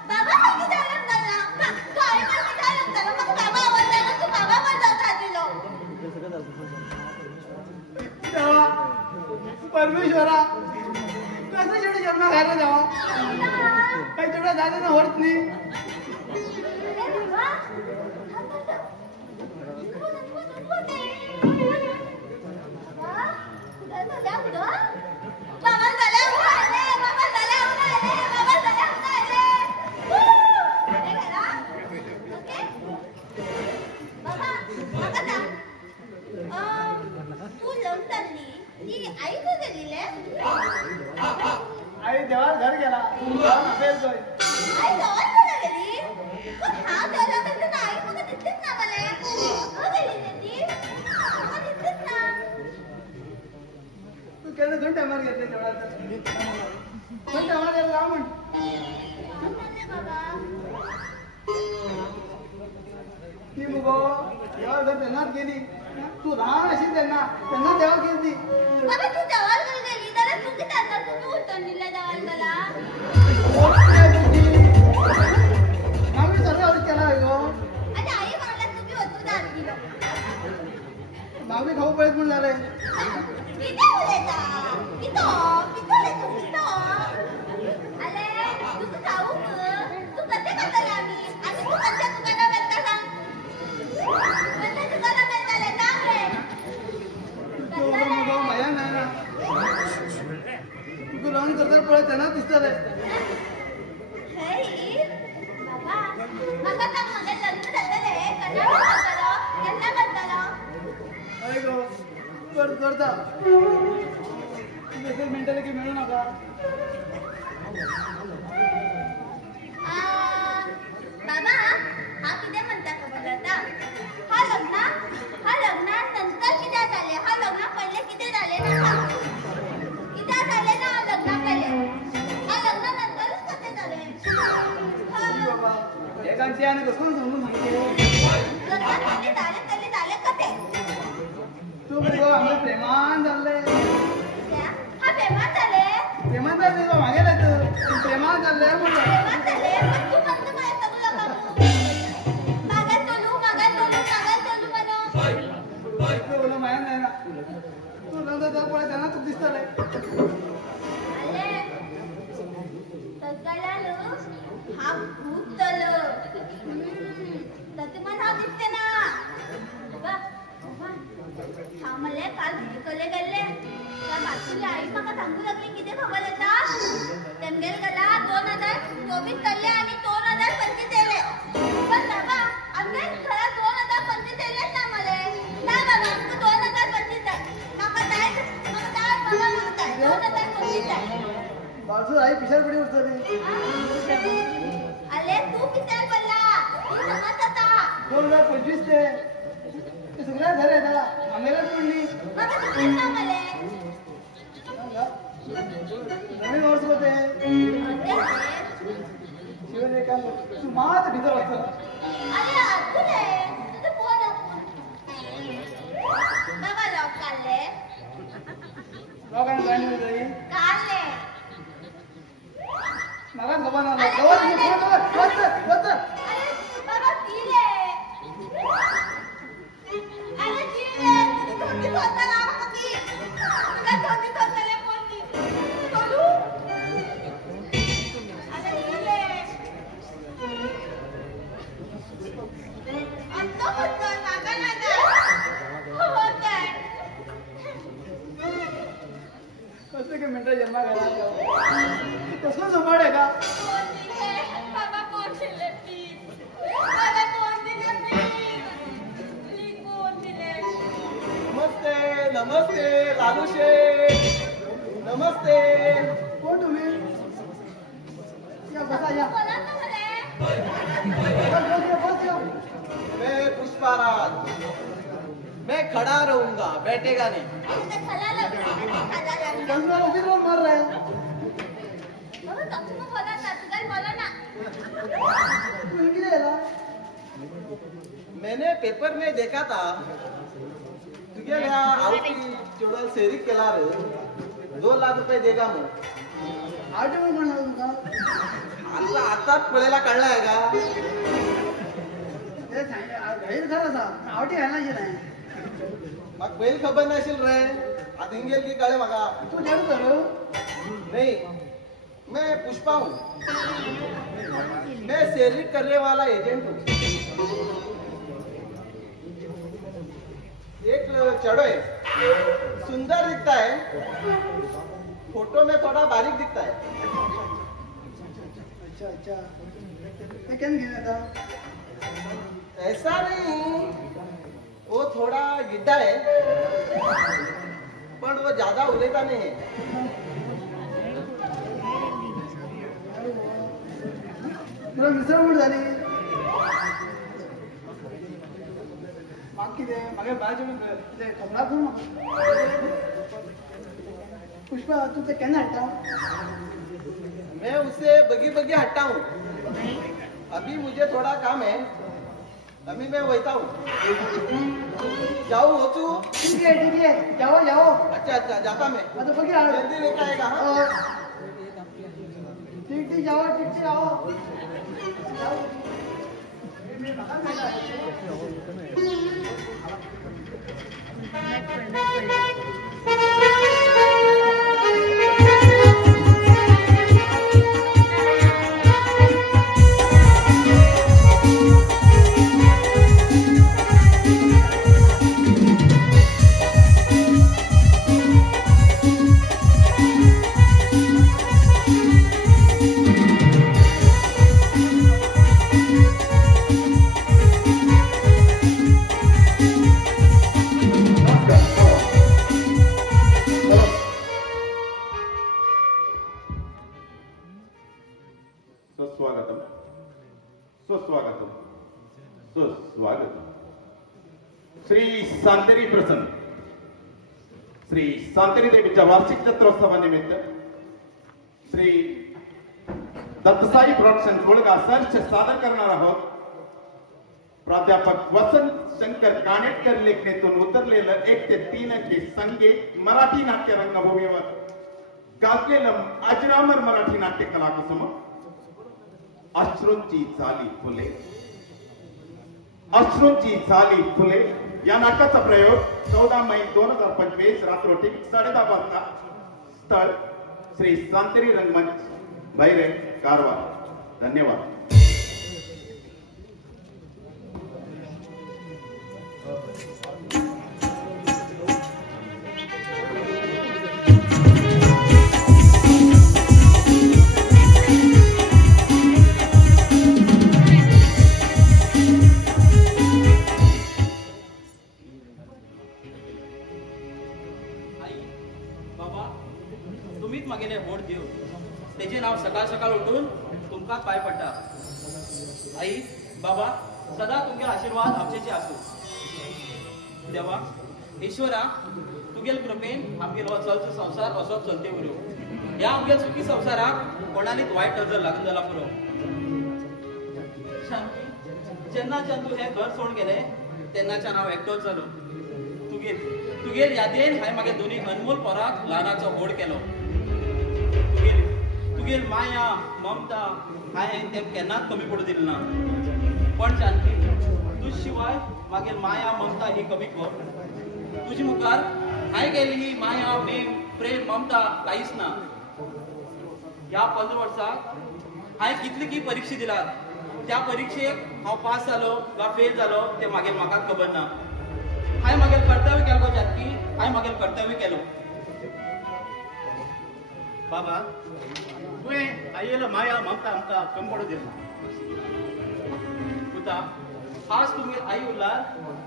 बाबा किती लग्न झालं काय किती लग्न झालं मग बाबा आवाज तू बाबा पण दिलो तेव्हा परमेश्वरा कसं शेवटी जन्म घायला जावा काही तेवढा झालं ना होत नाही आई देवार घर गेला अभ्यास होय आई गावात कुठे गेली पण हा गेला तर नाही मग दिसतेच ना मला गेली ती दिसतेच ना तू केलं दोन टायमार घेतले तेवढा दोन टायमार गेला म्हण बाबा ती मुगो देवार घर त्यांनाच गेली तू लहान अशी त्यांना देवा गेली बाबा तू जवाल गेली तर तू किती आता तू उतरलीला जवाल मला आम्ही सगळं केला गो आणि आई मला तुम्ही होतो दादी मागवी खाऊ पडत म्हणून झालंय किती बोलायचा कितो अरे तू खाऊ तू कसे करताला आम्ही तू कशा दुकाना भेटता सांग कशा दुकाना भेटताले सांग रे मुगो भया नाही ना तू लग्न करता पळत त्यांना दिसत बाबा मका सांग मध्ये लग्न झालेले कन्या करतालो त्यांना करतालो अरे गो करता मेंटॅलिटी मिळू नका बाबा हा किती म्हणता खबर आता हा लग्नानंतर किती झाले हा लग्न पहिले किती झाले ना किती झाले ना लग्न पहिले हा लग्नानंतरच कसे झाले बाबा एकांची आणि कसं समजून सांगतो लग्न कधी झाले कसे तू मुगो आम्ही प्रेमान झाले हा प्रेमात झाले मागे नाही प्रेमान झाले प्रेमात झाले पण तू फक्त काय सगळं ಅಲ್ಲೇ ತತ್ತಲಾಲು ಹಾಗ್ ಕೂತಲು तत मन हा दिसते ना आम्हाला काल भिकले गेले त्या बाजूला आई माका सांगू लागली किती खबर येता तेमगेल गेला 2024 चालले आणि 2025 येले पण बाबा आमच्या खरा 2025 येले ना मले ना बाबा आमचं 2025 आहे माका काय बाबा म्हणताय 2025 आहे बाजू आई पिशर पडी उठते अले तू किती पडला तू समजता 2025 ते सगळ्या घर आहे ना आम्हाला पडली बाबा तू म्हणता मले नवीन वर्ष होते शिवरेखा तू मात भीतर असतो अरे अतुले तुझं फोन बाबा लॉक काढले लोकांना जाणीव जाई काढले मला गबा ना गवत वत अरे बाबा पीले अरे पीले तुम्ही कोणता नाव होती तुला कोणती कोणताले कोणती बोलू अरे पीले अंतो होतो नागा नागा होते कसं की मिनिटं जन्मा घाला कसलं जमाड आहे का बाबा कोण दिले प्लीज बाबा कोण दिले प्लीज कोण दिले नमस्ते नमस्ते लालू शेठ नमस्ते कोण तुम्ही या बसा या बोला ना मला बस या मैं पुष्पाराज मैं खड़ा रहूंगा बैठेगा नहीं आता खाला कसं उभीच राहून मार रहा है बाबा तू बोला ना तू काय बोला ना तू इकडे यायला मैंने पेपर में देखा था तुझे यहाँ आवती चोडल सेरी केला रे 2 लाख रुपये देगा मग आठवण म्हणणार तुका आता आताच पळेला काढलाय का ते घाईल खरं सा आवटी घायला नाही मग बैल खबर नसेल रे आता हिंगेल की कळे मगा तू जरूर करू नहीं मैं पुष्पा हूँ मैं सेरिट करने वाला एजेंट हूँ एक चढ़ो है सुंदर दिखता है फोटो में थोड़ा बारीक दिखता है अच्छा ते केन घेऊन येता ऐसा नहीं वो थोड़ा गिड्डा है पर वो ज्यादा उलेता नहीं है तुला मिसळून झाली बाकी ते मागे बाजू ते कमळा पूर्ण पुष्पा तू ते केना हटा मैं उससे बगी बगी हटता हूँ अभी मुझे थोड़ा काम है अभी मैं वहीता हूँ जाऊ हो तू ठीक है जाओ अच्छा जाता मैं आता बघी जल्दी लेकर आएगा हाँ? ठीक जाओ आओ श्री सांतेरी प्रसन्न श्री सांतेरी देवीच्या वार्षिक जत्रोत्सवानिमित्त श्री दत्तसाई प्रोडक्शन कोळगा संच सादर करणार आहोत. प्राध्यापक वसंत शंकर कानेटकर लेखनेतून उतरलेलं 1 ते 3 अंकी संगीत मराठी नाट्य रंगभूमीवर गाजलेलं अजरामर मराठी नाट्य कलाकुसुम अश्रूंची झाली फुले. अश्रूंची झाली फुले या नाटकाचा प्रयोग 14 मे 2025 रात्री 10:30 वाजता स्थळ श्री सांतेरी रंगमंच भैरे कारवार. धन्यवाद. आई बाबा तुम्हीच मागेले होड देव त्याचे नाव सकाळ सकाळ उठून तुमका पाय पडटा. आई बाबा सदा तुमचे आशीर्वाद आमचेचे असो. देवा ईश्वरा तुगेल कृपेन आमगेल हो चलचो संसार असो चलते उरो. या आमगेल सुखी संसाराक कोणालीच वाईट नजर लागून जाला पुरो. शांती जेन्नाच्यान तू हे घर सोड गेले तेन्नाच्यान हांव एकटोच जालो. तुगेल यादेन हांवें मागे दोन्ही अनमोल पोराक ल्हानाचो व्हड केलो. तुगेल माया ममता हांवें तें केन्नाच कमी पडूं दिलें ना. पण शांती तुज शिवाय मागेल माया ममता ही कमी कर. तुजी मुखार हांवें गेली ही माया प्रेम ममता कांयच ना. ह्या 15 वर्साक हांवें कितली की परीक्षा दिल्यात त्या परीक्षेक हांव पास जालो वा फेल जालो तें मागीर म्हाकाच खबर ना. हांवें मागेर कर्तव्य केलो जानकी. हांवें मागेर कर्तव्य केलो. बाबा तुवें आयलो माया ममता आमकां कमी पडूं दिना. पुता आज तुमगे आई उरल्यार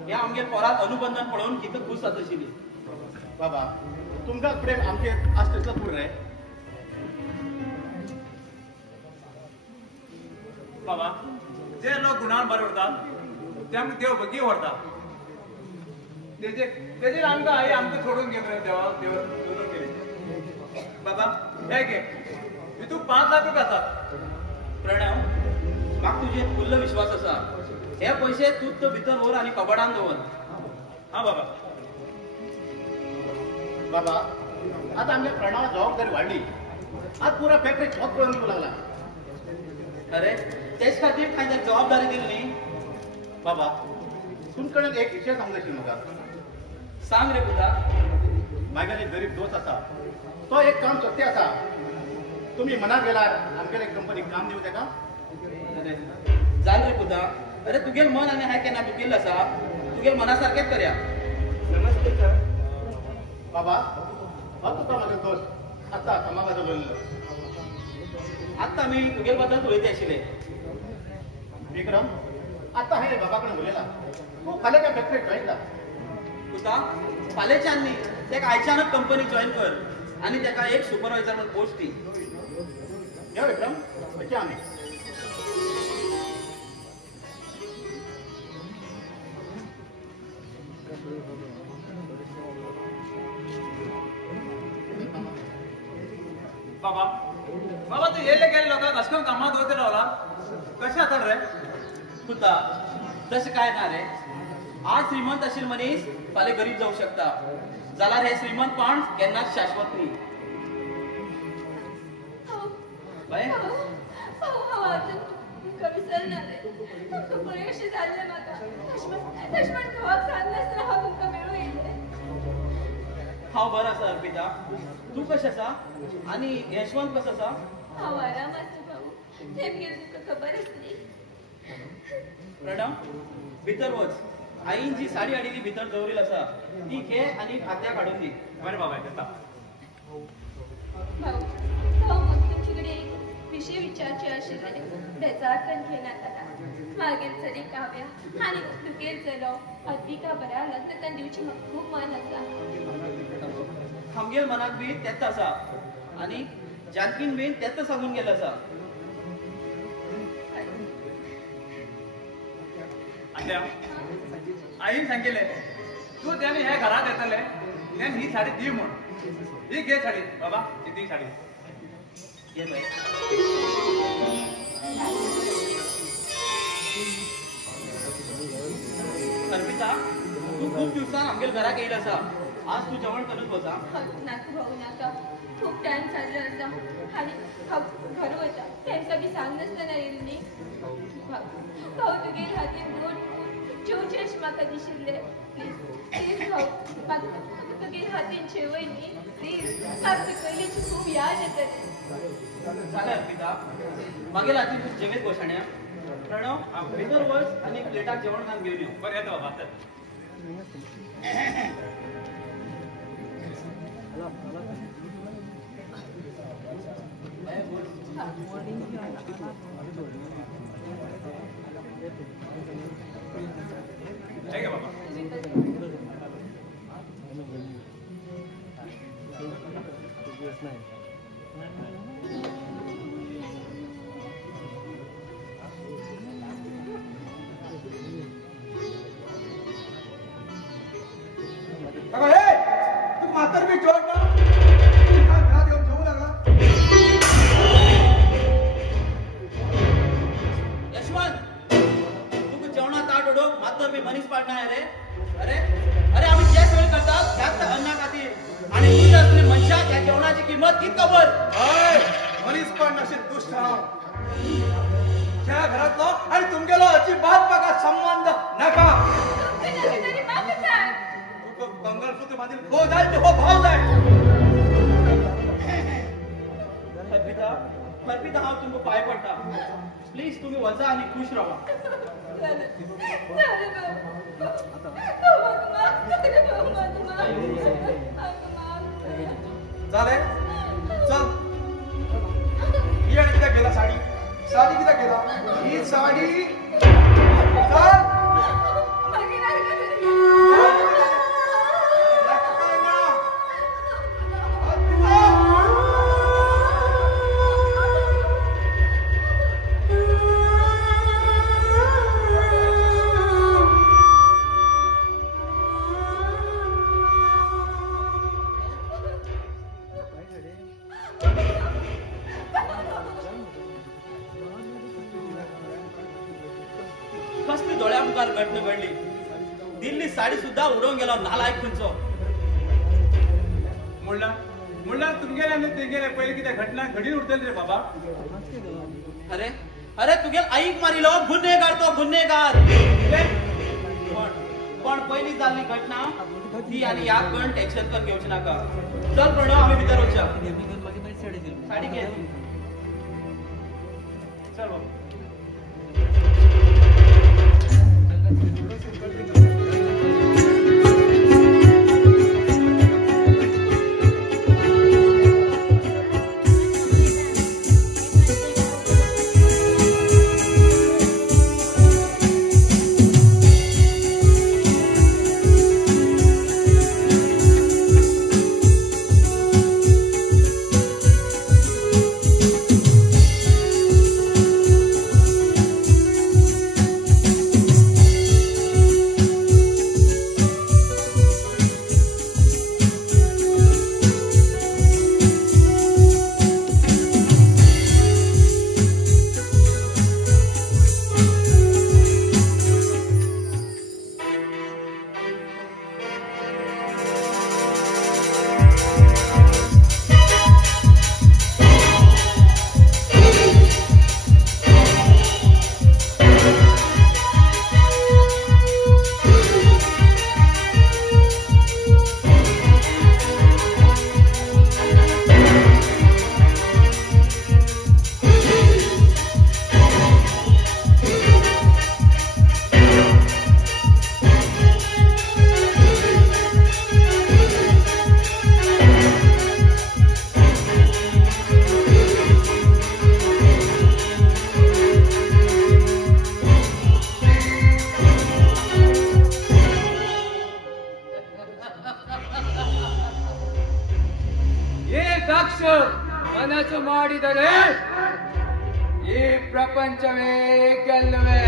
ह्या आमगे पोराक अनुबंधन पळोवन कितली खूश जाता आशिल्ली. बाबा तुमकां प्रेम आमचे आज तितलो पूर रे. बाबा जे लोक गुणान बरे उरतात ते आमकां देव बगी व्हरता. तेजेर आमकां आई आमकां सोडून गेलो रे देवा. देव केली. बाबा हे घे तू 5 लाख रुपये आसात. प्रणव म्हाका तुजेर फुल्ल विश्वास आसा. हे पयशे तूच तो भितर व्हर आनी कबडान दवर. हा बाबा. बाबा आता आमच्या प्रणवात जबाबदारी वाढली. आज पुरा फॅक्टरी शॉक करून दिवू लागला. अरे तेच खातीर हांवें ताका जबाबदारी दिली न्ही. बाबा तुमकडे एक विशय सांगूंक म्हाका. सांग रे पुता. म्हागेलो एक गरीब दोस्त आसा. तो एक काम सत्य आसा. तुम्ही मनात गेल्यार आमगेले कंपनीक काम दिवं ताका. अरे जाल रे पुता. अरे तुगेल मन आनी हांवें केन्ना दुखिल्लो आसा. तुगेल मना सारकेंच करया. नमस्ते सर. बाबा हो तुका म्हाजो दोस्त आतां कामाक उलयल्लो. आत्तां आमी तुगेल बद्दल उलयता आशिल्ले. विक्रम आतां हांवें बाबा कडेन उलयला. तूं फाल्यां त्या फॅक्टरीक जॉयन जा. पुता फाल्यांच्यान न्ही तेका आयच्यानच कंपनी जॉईन कर आनी तेका एक सुपरवायझर म्हूण पोस्ट दी. या विक्रम वयच्या आमी. बाबा बाबा तू येले गेले लोकांक अशें करून कामाक दवरते रावला. कशें जाता रे पुता तशें काय ना रे. आज श्रीमंत आशिल्ल मनीस फाल्यां गरीब जावं शकता. जाल्यार हे श्रीमंतपण केन्नाच शाश्वत न्ही. बाय हांव अजून तुमकां विसरना रे. तुमकां बरें अशें जाल्लें म्हाका. तशें घोवाक सांगनासतना हांव तुमकां मेळूं येयलें. हांव बरो आसा अर्पिता. तूं कशें आसा आनी यशवंत कसो आसा. हांव आराम आसा भाऊ. तेमगेर तुका खबर आसली. प्रणव भितर वच. आईन जी साडी हाडिल्ली भितर दवरिल्ली आसा ती घे आनी खात्या काडून दी. बरें बाबा येता. भाऊ हांव म्हाका तुमचे कडेन एक विशय विचारचे आशिल्ले. बेजारपण घेनात ताका. मागीर चली काव्या आनी तुगेल चलो अद्विका बरा लग्न दिवची म्हाका खूब मन आसा. आमगेर मनाक बी तेच आसा आनी जानकीन बीन तेच सांगून गेलो आसा. आत्या आईन सांगिल्ले तू त्याने ह्या घरात येतले त्याने ही साडी दी म्हूण. ही घे साडी बाबा. ती साडी घे बाय. अर्पिता तू खूप दिवसान आमगेर घराक येयला आसा. आज तू जेवण करून वचा. नाका भाऊ नाका. खूप टाइम जाल्लो आसा आनी हांव घरा वता. तेंकां बी सांगनासतना येयल्ली. भाऊ तुगेर हातीन दोन जेवचें अशें म्हाका दिशिल्लें. प्लीज प्लीज भाऊ म्हाका तुगे हातींचे वयनी प्लीज म्हाका पयलींची खूब याद येतली जालें अर्पिता मागीर राती तूं जेवेत गोशाण्या प्रणव भितर वच आनी प्लेटाक जेवण घालून घेवन यो बरें येता बाबा तर ठीक आहे बाबा अगं हे तू म्हातार बी जोड ना घरात येऊन जेवू लागला यशवंत तू जेवणा ताट उडोवप मात्र मी मनीस पाडना आहे रे अरे अरे आम्ही जे सोय करतात त्यात अन्ना खातीर आणि तुझी असली मनशा त्या जेवणाची किंमत कित खबर मनीस पण नशीब दुष्ट त्या घरातलो आणि तुमगेलो अजिबात बघा संबंध नका मंगळसूत्र मधील हो जाय ते हो भाव जाय अर्पिता हांव तुमकां पांय पडटा प्लीज तुम्ही वचा आनी खुश रावा झाले चल ही आणि कित्याक गेला साडी साडी कित्याक गेला ही साडी चल कसली दोळ्या मुखार घटना घडली दिल्ली साडी सुद्धा उडवून गेलो नालायक खंयचो म्हणला तुमगेले आनी तेंगेले पयलीं कितें घटना घडीन उरतली रे बाबा अरे अरे तुगे आईक मारिलो गुन्हेगार तो गुन्हेगार पण पहिली जाल्ली घटना ती आनी ह्या कण टेन्शन करून घेवची नाका चल प्रणव आम्ही भितर वचया साडी घे चल बाबा ಮನಸ್ಸು ಮಾಡಿದರೆ ಈ ಪ್ರಪಂಚವೇ ಗೆಲ್ಲುವೆ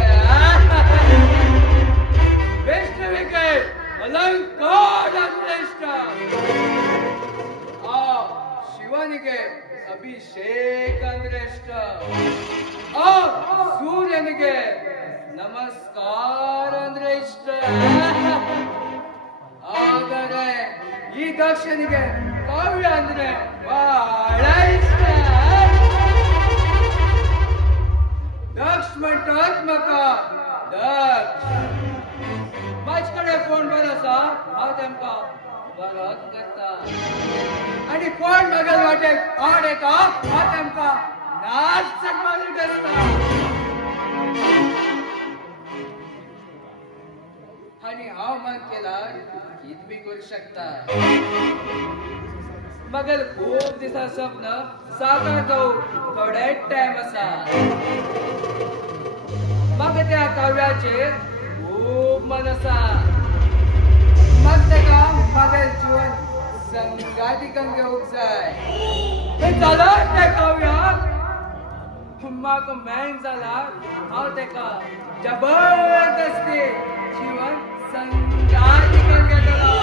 ವಿಷ್ಣುವಿಗೆ ಅಲಂಕಾರ ಶ್ರೇಷ್ಠ ಆ ಶಿವನಿಗೆ ಅಭಿಷೇಕ ಅಂದ್ರೆ ಇಷ್ಟ ಆ ಸೂರ್ಯನಿಗೆ ನಮಸ್ಕಾರ ಅಂದ್ರೆ ಇಷ್ಟ ಆದರೆ ಈ ದಕ್ಷನಿಗೆ ಕಾವ್ಯ ಅಂದ್ರೆ ಬಹಳ ಇಷ್ಟ दक्ष म्हणतात मका दक्ष माझ्याकडे कोण बरं असा तेमका बरोत करता आणि कोण मागेल वाटेक आड येता हा तेमका नाच सन्मान करता आणि हांव मन केला कित बी करू शकता मगर खूप दिसा स्वप्न साकार जाऊ थोडे टाइम असा मग त्या काव्याचे खूप मन असा मग तेका माझे जीवन संगातिकन घेऊक जाय हे झाला त्या काव्याक म्हाका मेन जाला हांव तेका जबरदस्ती जीवन संगातिकन घेतलो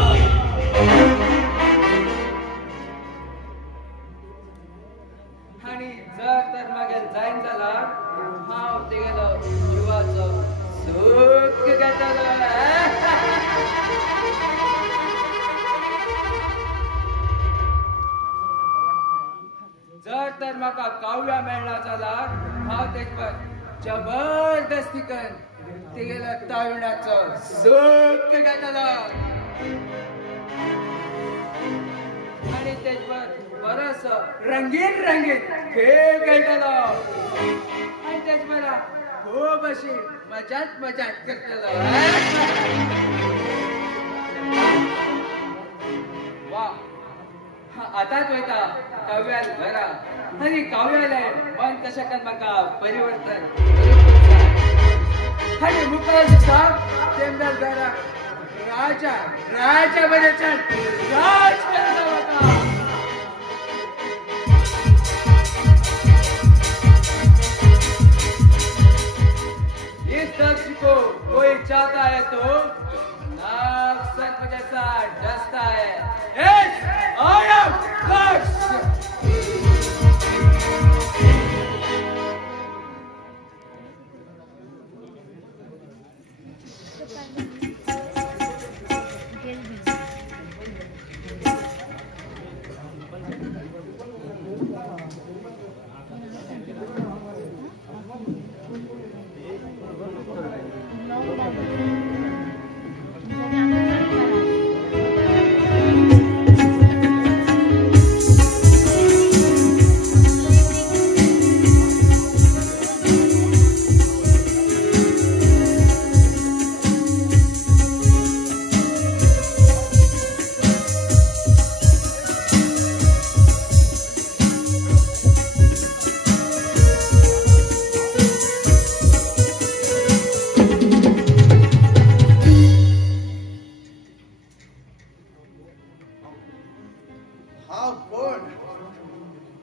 आणि जर तर मागेल जाईन जाला हांव तेगेलो जिवाचो सुख घेतलो जर तर म्हाका काव्या मेळना जाल्यार हांव तेचेर जबरदस्ती करून तेगेलो तारुण्याचो सुख घेतलो आणि तेचेर बरोसो रंगीन रंगीन खेळ खेळटलो आणि तेचेर खूप अशी मजाच करतलो वा आताच वयता काव्याल घरा आणि काव्याले मन कशें करून म्हाका परिवर्तन आणि मुखार दिसा तेमच्या घरा राजा बरेच्यान राज करता म्हाका इस दक्ष को कोई चाहता है तो नाग सर्प जैसा डसता है I am Dux!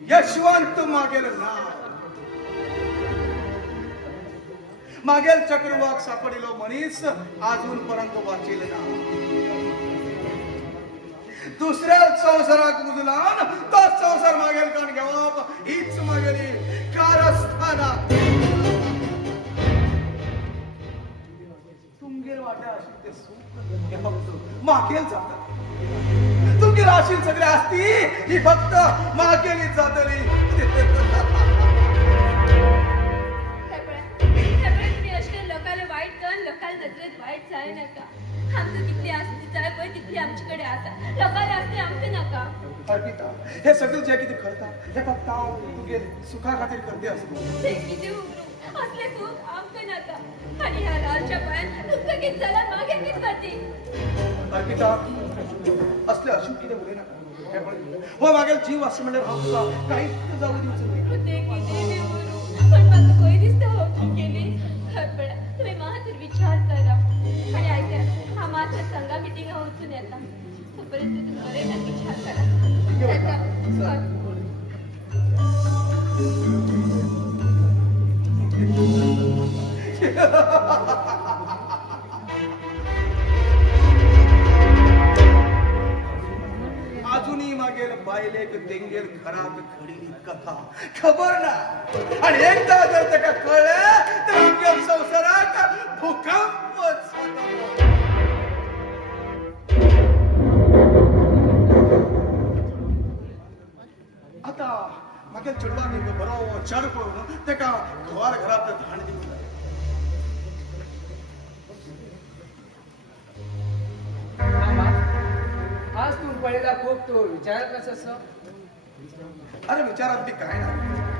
यशवंत मागेल ना मागेल चक्रवाक सापडिलो मनीस अजून पर्यंत वाचील ना दुसऱ्या संसाराक मुजलान तो संसार मागेल कान घेवप हीच मागेली कारस्थाना तुमगेर वाटा अशी ते सुख हे फक्त मागेल जाता तुमगेर आशील सगळे असती ही फक्त मागेलीच जातली लोकांना वाईट कर लोकांना नजरेत वाईट जाय नका आमचं किती असते जाय पण तितली आमच्याकडे आता लोकांना असते आमचे नका अर्पिता हे सगळं जे किती करतात हे फक्त तुगे सुखा खातीर करते असतो ते किती उमरू असले सुख आमचे नका आणि ह्या रालच्या पायात तुमचं किती झाला मागे किती करते अर्पिता असले अशुभ किती बोले नका हे पण हो मागेल जीव असं म्हणजे भाऊ काहीच जाऊ देऊ ते किती उमरू पण मला कोई दिसतं होती गेली खरपडा तुम्ही महातर विचार करा आणि ऐका हा मात्र संघा मिटिंग होऊन येता तोपर्यंत तुम्ही बरे ना विचार करा अजूनही मागेल बायलेक देंगेल घरात घडीली कथा खबर ना आणि एकदा जर त्याला कळलं तर आमच्या संसारात भूकंपच आता मागेल चुडवानी बरो चढ करून त्याका घवार घरात धाण दिली मामा पळयला खूप तू विचारत नसस अरे विचारात बी काय ना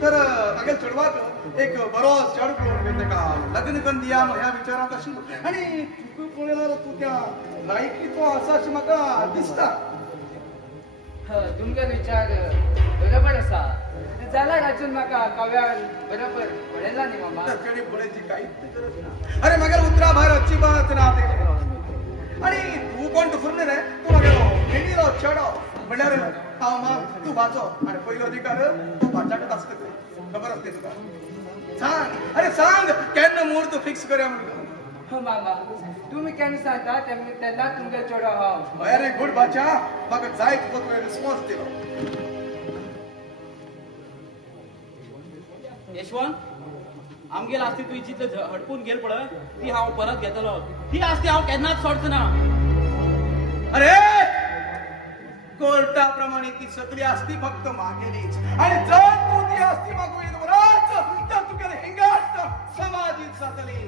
तर मागेल चढवात एक बरो चढ करून घेते का लग्न करून दिया ह्या विचारात अशी आणि तू पळयला तू त्या लायकीचो असा अशी म्हाका दिसता तुमचो विचार बरोबर असा जाल्यार अजून म्हाका कव्यान बरोबर पळयला न्ही मामा त्याकडे पळयची काहीच गरज ना अरे मागेल उतरा भायर अजिबात ना ते आणि तू कोण टुफुरले रे तू मागेलो हिंडीलो चढो म्हणल्यार हांव माग तू वाचो आणि पयलो अधिकार तू वाच्याकच आसता खबर असते तुका सांग अरे सांग केन्ना मुहूर्त फिक्स करया म्हणून हो मामा तुम्ही केन्ना सांगता तेन्ना तुमगे चेडो हांव व्हेरी गुड बाचा म्हाका जाय तुका तुवें रिस्पॉन्स दिलो यशवंत आमगेल आसती तुजी जितले हडपून गेल पळय ती हांव परत घेतलो ती आसती हांव केन्नाच सोडचो ना अरे कोर्टा प्रमाणे ती सगळी आसती फक्त मागेलीच आणि जर तू ती आसती मागू येत तर तुका हिंगाच समाधीत जातली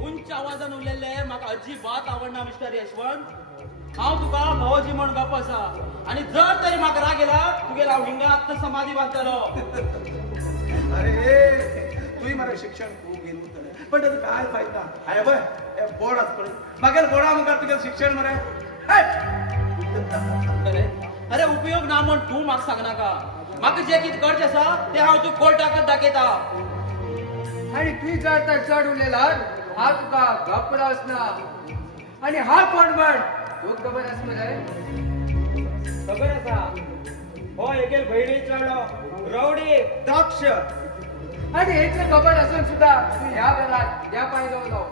उंच आवाजान उलयल्ले म्हाका अजिबात आवडना मिस्टर यशवंत हांव तुका भावजी म्हण गप आसा आणि जर तरी म्हाका राग येला तुगेलो हांव हिंगात समाधी बांदतलो अरे तुही मला शिक्षण खूप घेऊन उरतले पण त्याचं काय फायदा आहे बघ बोर्ड असतो मागेल बोर्डा मुखार तुगे शिक्षण मरे अरे उपयोग ना म्हण तू म्हाका सांगनाका म्हाका जे कितें करचें आसा तें हांव तू कोर्टाकच दाखयता आणि तू जर तर चढ उलयला हांव तुका गप्प रावचना आणि हांव कोण म्हण तुका खबर आसा मरे खबर आसा हो एकेल भयणीचो रवडी द्राक्ष आणि इतलें खबर असून सुद्धा तू ह्या घरात ह्या पांय दवरलो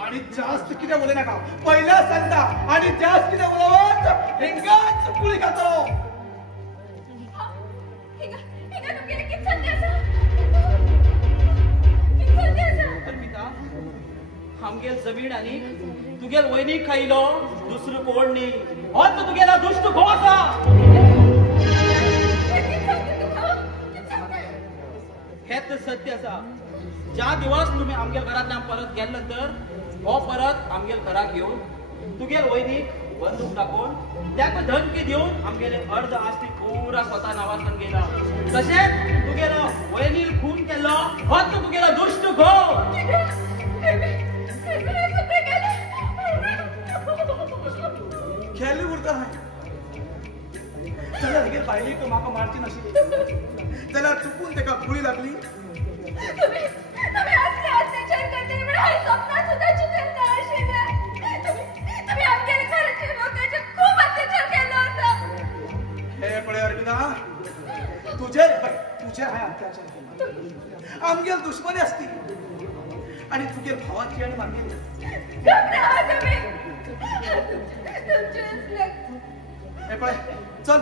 आणि जास्त किती बोले नका पहिला सांगता आणि जास्त किती बोलावत हिंगाच पुळी खातो आमगेल जमीन आणि तुगेल वैनीक खायलो दुसरं कोण न्ही होच तुगेला दुष्ट घो आसा हेच सत्य आसा ज्या दिवस तुम्ही आमगेल घरांतल्यान परत गेले नंतर हो परत आमगेल घराक येऊन तुगेल वैनीक बंदूक दाखोवन त्याका धमकी दिवन आमगेले अर्ध आस्ती पुरा स्वता नांवार गेला तशेंच तुगेलो वैनील खून केल्लो होच तुगेलो दुष्ट घो खेळली उरता जाल्यार हेगे बायली तो म्हाका मारची नाशिल्ली जाल्यार चुकून तेका गुळी लागली तुम्ही असले अत्याचार करते पण हाय स्वप्नात सुद्धा चिंतन ना आशिल्ले तुम्ही आमच्या घराच्या लोकांचे खूप अत्याचार केलो होता हे पळय अर्पिता तुझे हाय अत्याचार केला आमगेल दुश्मनी असती आणि तुगे भावाची आणि मागेली हे पळय चल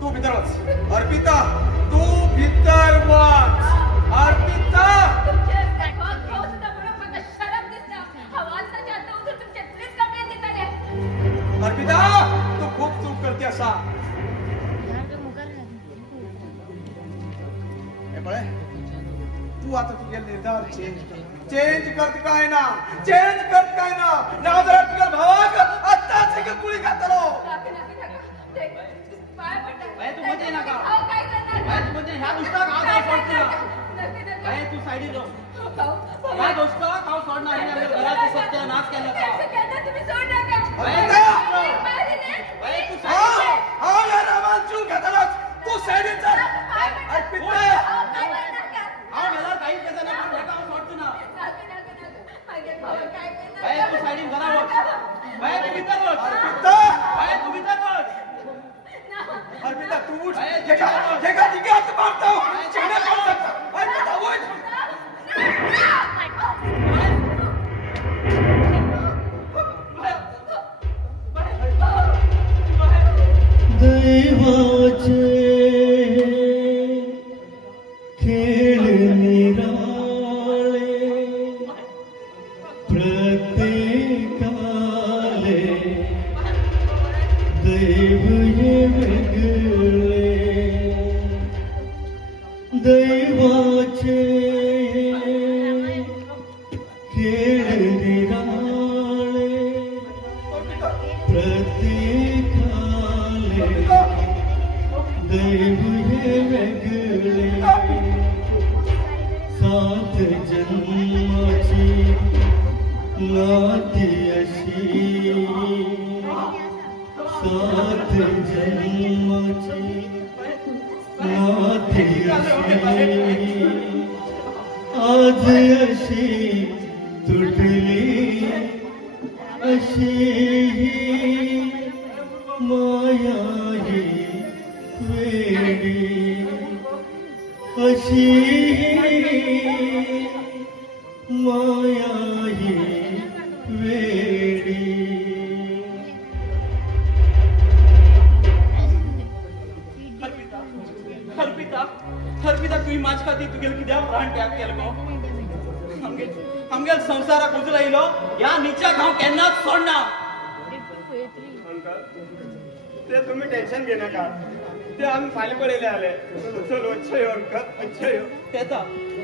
तू भितर वाच अर्पिता तू भितर वाच अर्पिता अर्पिता तू खूप चूक करते असा हे पळय तू आता तुझे निर्धार चेंज करत काय ना नाजर तुझ्या भावाक आत्ताच एक गुळी घातलो तू मध्ये नका तू मध्ये ह्या दुष्टाक हांव काय सोडना तू सायडीन राव ह्या दुष्टाक हांव सोडना आनी घराचो सत्यानाश केला हांव ह्या रामान जीव घेतलोच तू सायडीन चल अर्पिता हांव गेल्यार काहीच केलं ना पण हांव सोडचो ना तू सायडीन घरा वच तू भितर वच तू भितर वच अर्पिता तू उठ जेका जिगात मारता चेहरा कोण सकता अर्पिता उठ दैवाचे खेळ निराळे प्रत्येकाले नाते अशी सात जन्माची नाते अशी आज अशी तुटली अशी माया ही वेडी अशी माया ही वेडी. हरपिता तुम्ही माझ खाती तुगेल कित्याक प्राण त्याग केलो गो? आमगेल संसाराक उजलो येयलो या निच्याक हांव केन्नाच सोडना. ते तुम्ही टेन्शन घेऊ नका. ते आम्ही फाल्यां पळयले आले. चल अच्छो यो अंकल अच्छो यो. येता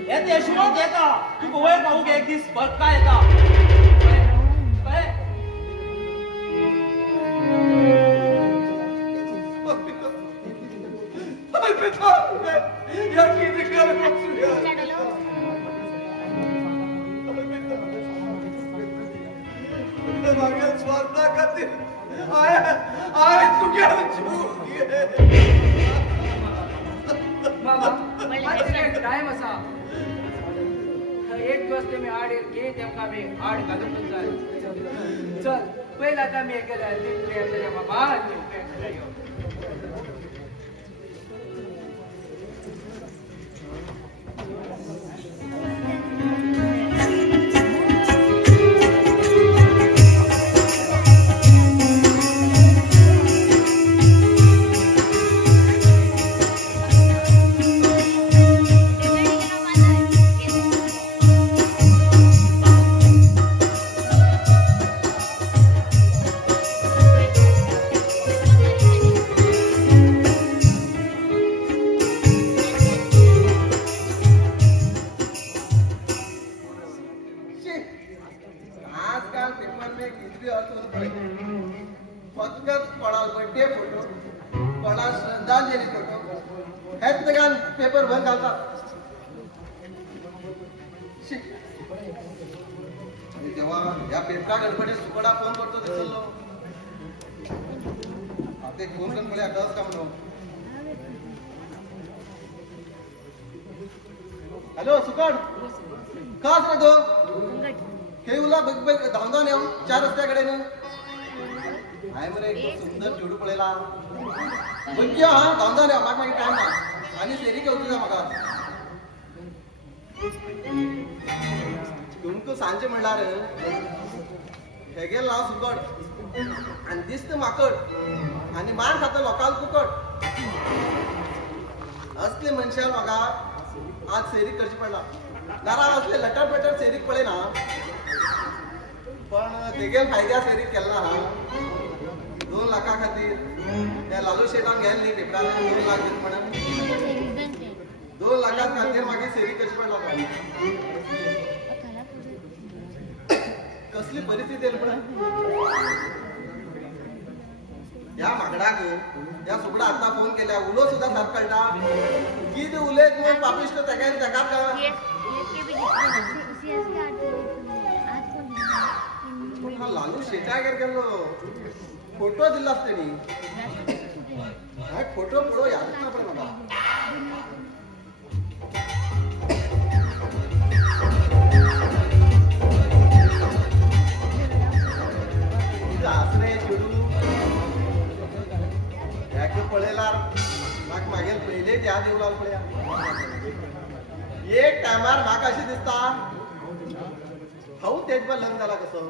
येते यशवंत येता. तू वयर पाहूक एक दीस पक्का येता. स्वार्था खातीर हांवें तुगेलो जीव टाइम असा एक दिवस तुम्ही आड घे तेमकां मी आड घालून जाय. चल पयलीं आतां मी एकेल्या बाबा पेपर बंद घालतात. तेव्हा या पेपरा गडबडीत सुकडा फोन करतो दिसलो. आता फोन करून पळया कळस का म्हणून. हॅलो सुकड कास रे गो हे उला बग धावून येऊ 4 रस्त्याकडे न हाय मरे एक सुंदर जोडू पळयला. बघ्या हा धावून येऊ म्हाका मागीर टाइम ना आणि सेरी घेवची जा म्हाका. तुमकां सांजे म्हणल्यार हे गेल हांव सुकट आनी दिसता माकड आनी मार खाता लोकाल फुकट. असले मनशाक म्हाका आज सेरीक करची पडला. नाराळ असले लटर पेटर सेरीक पळयना पण तेगेल फायद्या सेरीक केला हा. 2 लाखा खातीर त्या लालू शेटान गेल न्ही पेपरार 2 लाख दित म्हणून 2 लाखा खातीर मागीर सेरी करची पडला. कसली परिस्थिती येयली पळय. ह्या मागडाक ह्या सुगडा आतां फोन केल्या उलो सुद्दां सारको कळटा. कितें उलयत म्हूण पापिश्ट तेकाच कळना. पूण हा लालू शेटागेर गेल्लो फोटो दिला तेणी. फोटो पुढो यादच ना पळय म्हाका. पळयल्यार म्हाका मागीर पयलेच याद येवं लागलो पळया. एक टायमार म्हाका अशें दिसता हांव तेज बरोबर लग्न जाला कसो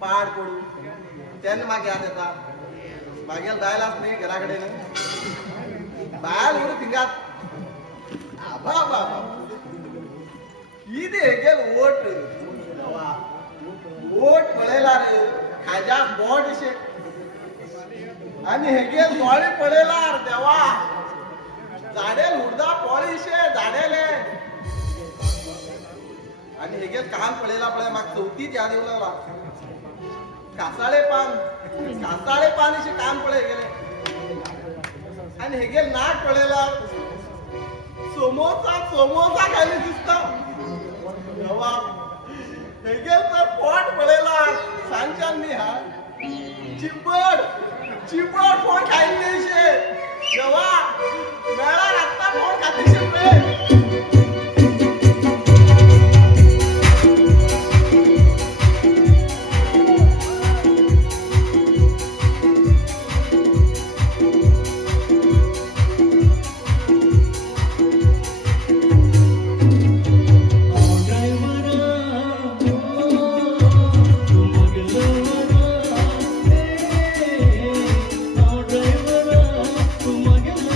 पाड पडू. तेन्ना म्हाका याद येता मागेल बायल आसा न्ही घरा कडेन बायल म्हणून थिंगात आबा बाबा कितें हेगेल ओट ओट पळयल्यार खाज्या बोट अशें आनी हेगेल दोळे पळयल्यार देवा झाडेल उडदा पॉलिशे झाडेले आनी हेगेल कान पळयला पळय म्हाका चवथीच याद येवं लागला. कासाळे पान अशें कान पळय गेले आनी हेगेल नाक पळयल्यार समोसा खायले दिसता. देवा हेगेल तर पोट पळयला सांगच्यान न्ही हा चिपड चिपड फोन खायले शे देवा मेळा लागता फोन खाती शिपे ड्रायव्हरा तू मागे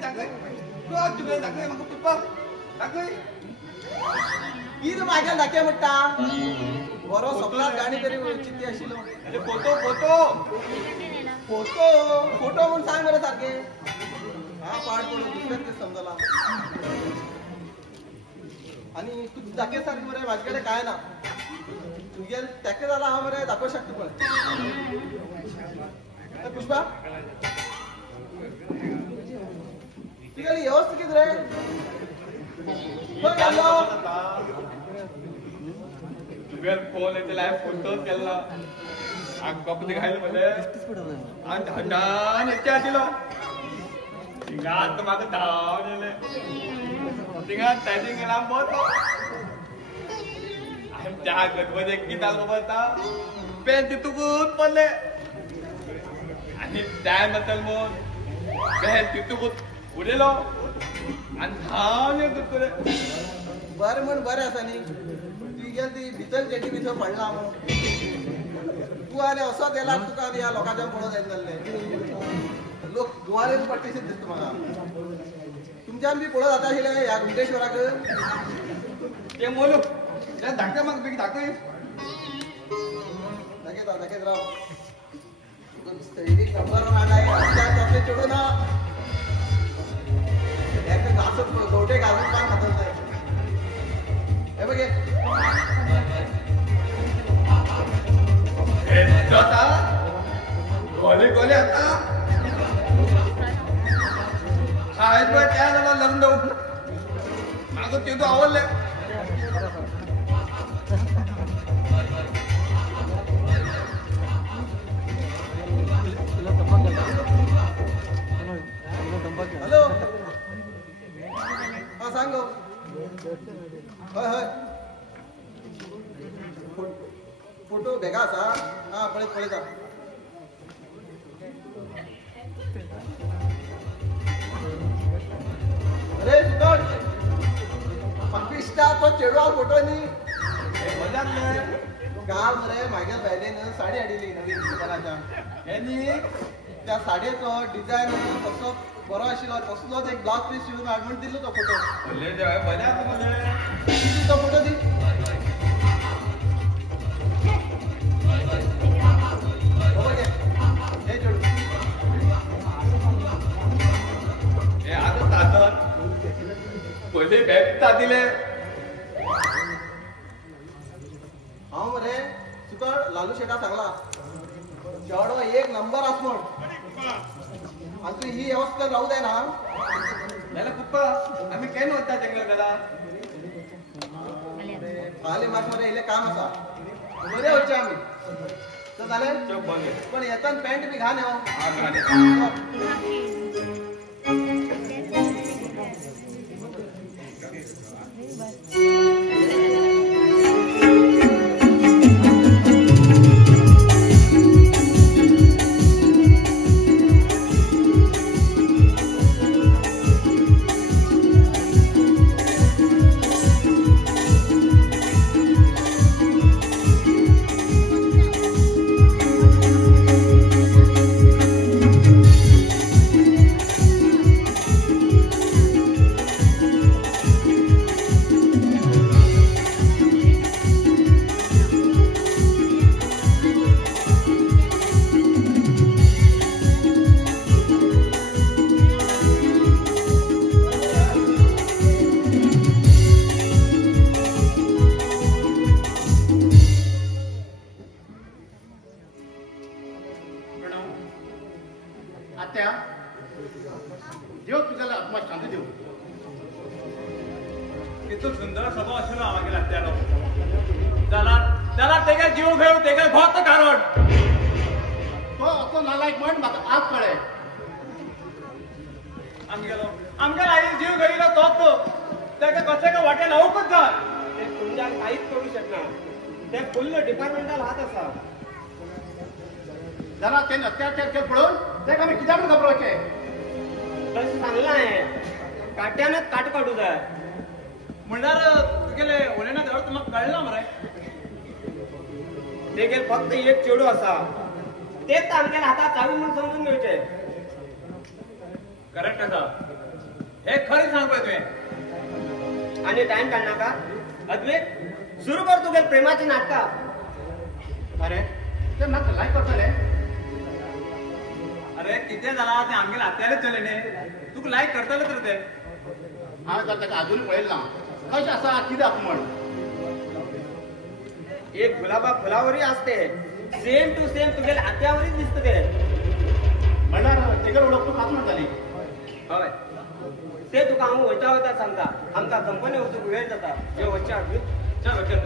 दाखय रोज तुगे दाखय म्हाका पुष्पा दाखय कितें मागेल दाखय म्हणटा बरो सगळ्यात गाणी तरी चित्ती आशिल्लो अरे फोटो फोटो फोटो फोटो म्हणून सांग बरं सारखे हा पाड पडून दुसऱ्याच ते समजला आणि तू दाखय सारखी मरे माझ्या कडेन काय ना तुगे तेका जाला हांव मरे दाखोव शकता पळय पुष्पा तुगेली व्यवस्था कितें रे खंय गेल्लो तुगे फोन येतला फोटो केला कपडे घायला मले आणि धांडान येते आशिल्लो थिंगात म्हाका धांवन येले थिंगात टायटिंग केला बसलो आणि त्या गणपती कितें जालो पळता पेन तितूकूच पडले आणि त्या नंतर मग पेन तितूकूच उडयलो आणि धांवन येत रे बरें म्हण बरें आसा न्ही तुगेल ती भितर चेटी भितर पडला म्हणून तू आनी असो देला तुका आनी ह्या लोकांच्या पळोवन जाय जाल्ले लोक दुवारेच पडटशें दिसता म्हाका तुमच्यान बी पळोवं जाता आशिल्लें ह्या गुंडेश्वराक ते मोलू त्या धाकटे म्हाका बेगी दाखय दाखयत राव सैनीक नंबर वाडाय तसले चेडू ना एका घासत गवटे घालून पान खातात जाय हे बघे आता गोले गोले आता शाळेत पण त्या जरा लग्न देऊ माझं ते तू आवडले हॅलो हा सांग हय हय फोटो भेगा आसा हा पळयता अरे सुकट म्हाका दिसता तो चेडवा फोटो न्ही काल मरे म्हागे बायलेन साडी हाडिल्ली नवीन दुकानाच्या हे न्ही त्या साडयेचो डिझायन कसो बरो आशिल्लो कसलोच एक ब्लाउज पीस शिवून हाड म्हण दिल्लो तो फोटो तो फोटो दी हे चेडू हे आता तातात पहिले भेटता दिले हांव मरे तुका लालू शेटा सांगला चेडो एक नंबर आस म्हण आणि तू ही व्यवस्था राहू जाय ना जाल्यार पप्पा आमी केन्ना वता तेंगेर गला फाल्यां म्हाका मरे इल्लें काम आसा बरें वचचें आमी तर जालें पण येताना पॅन्ट बी घाल न्ही आत्या देव तुझ्याला आत्मा शांती देऊ कितलो सुंदर स्वभाव आशिल्लो आमगेर आत्यालो जाल्यार तेगे जीव घेव तेगे भोत कारण तो असो नालायक म्हण म्हाका आज कळ्ळें आमगेर आई जीव घेयलो तोच तेका कशें का वाटेर लावूंकच जाय ते तुमच्यान काहीच करू शकना ते फुल्ल डिपार्टमेंटाल हात आसा जाल्यार तेणे अत्याचार केले पळोवन तेका आमी कित्याक घाबरवचे तशें सांगलां हांवें काट्यानच काट काडू जाय म्हणल्यार तुगेले उलयना अर्थ म्हाका कळना मरे तेगेर फक्त एक चेडू आसा तेच आमगेर हातात चावी म्हणून समजून घेवचें करेक्ट आसा हे खरं सांग पळय तुवें. आणि टाइम काढणार का अद्वैत सुरू कर तुगे प्रेमाची नाटका. अरे ते म्हाका लायक करतले. अरे कितें जाला तें आमगेले आत्यालेच चले न्ही. तुका लायक करतले तर ते. हांवें तर ताका आजून पळयलें ना कशें आसा कित्याक म्हण. एक गुलाबा फुलावरही असते सेम टू सेम तुगे आत्यावरच दिसत ते. म्हणल्यार तेगे ओळख तूं खात म्हणटाली. हय ते तुका हांव वयता वयता सांगता. आमकां कंपनी वचूंक वेळ जाता. जे वच्चे अद्वैत चल वचत.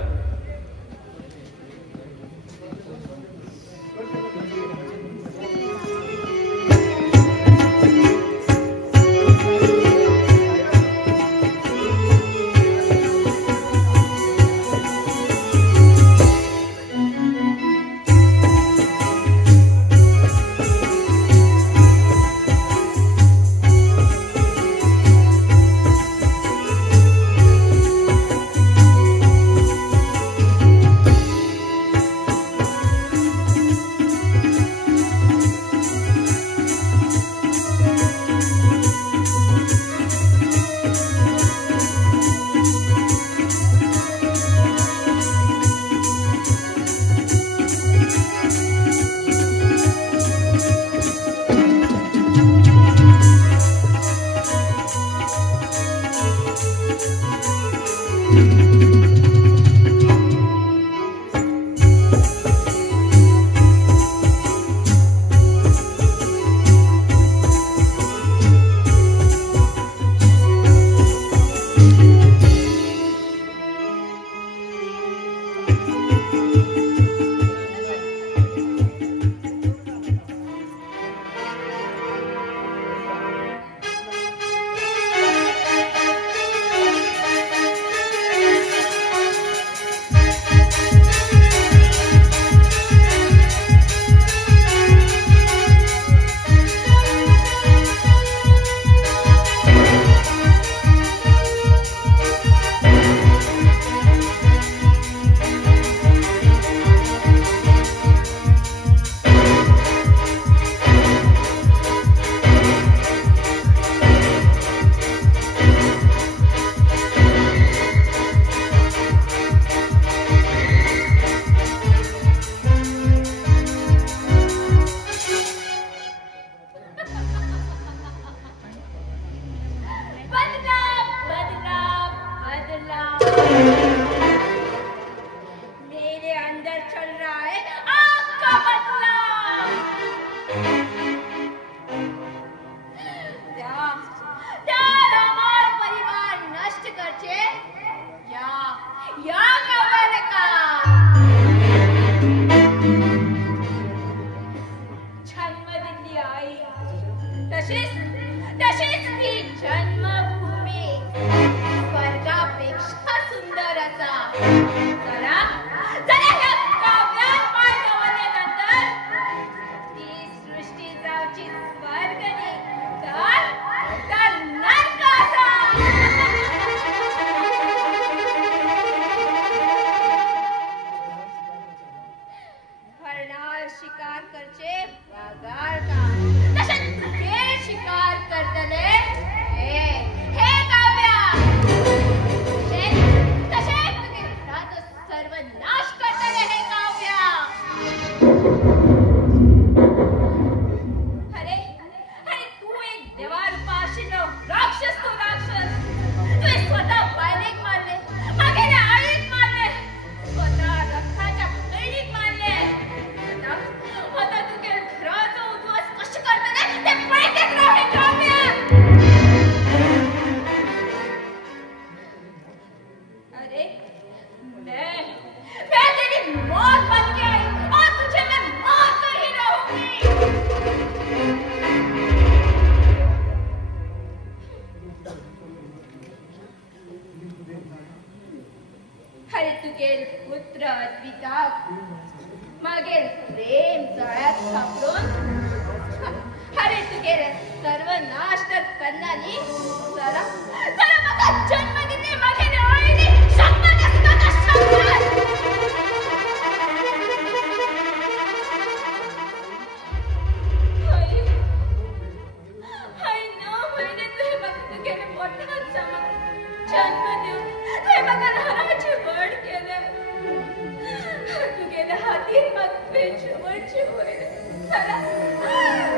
चला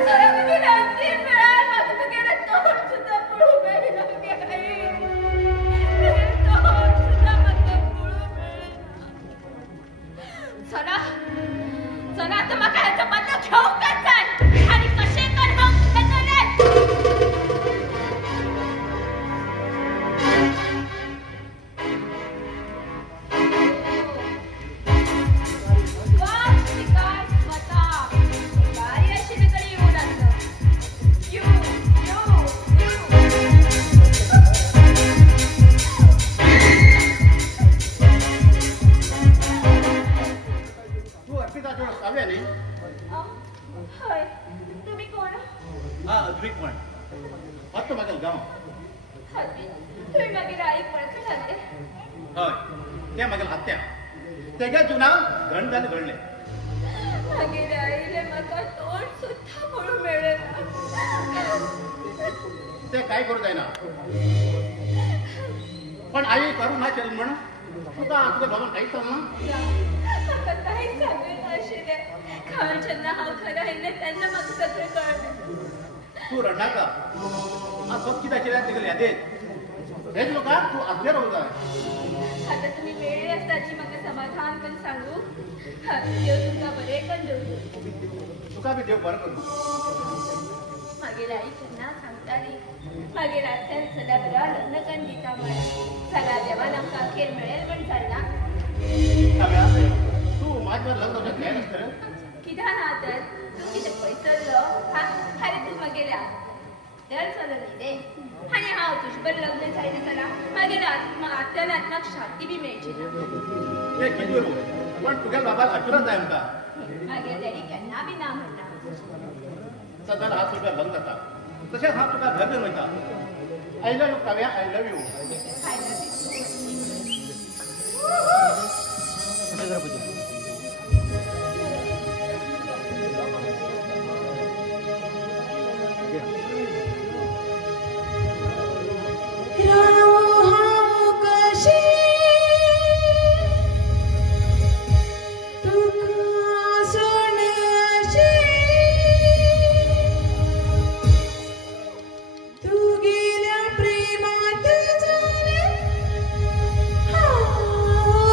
चला म्हणजे रात्री मिळाल माझं तर गेलं तोंड सुद्धा पळू मिळेल तोंड सुद्धा माझं पळू मिळेल चला चला आता मग ह्याचा बदला घेऊ का चाल आणि कसे कर तू अर्पिता जोड काव्या नाही होय तुम्ही कोण हा अद्विक पण आता मागेल गाव तुम्ही मागे आई पळत झाले हय त्या मागेल आत्या तेगे जुना घण जाले घडले मागे आईले म्हाका तोंड सुद्धा पळू मिळेल ते काय करू जायना पण आई करू ना चल म्हण तुका तुझ्या भावान काहीच चालना म्हाका काही सांगत आशिल्ले खाण जेन्ना हांव खरें आयिल्लें तेन्ना म्हाका सगळें कळ्ळें तू रडनाका आज बघ किती केल्या तेगेले यादेत हेच लोका तू आदले राहू जाय आता तुम्ही वेळे असताची म्हाका समाधान करून सांगू देव तुमका बरें करून दवरूं तुका बी देव बरं करू मागीर आई केन्ना सांगताली मागीर आत्यान चला बरो लग्न करून दिता म्हण चला देवान आमकां अखेर मेळेल म्हण जाल्ला काव्या तू माझ्यावर लग्न होतं घ्यायलाच खरं कित्याक ना तर तू कितें पयसल्लो अरे तू मागेल्या दर चलो न्ही रे आनी हांव तुजे बरें लग्न जायलें चला मागीर आत्यान आत्माक शांती बी मेळची ना हे किती करू पण तुझ्या बाबाला आठवण जाय आमकां मागीर डॅडी केन्ना बी ना म्हणना सदांच हात तुका लग्न जाता तशेंच हांव तुका घर घेवन वयता I love you Kavya I love you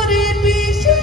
रे पिशे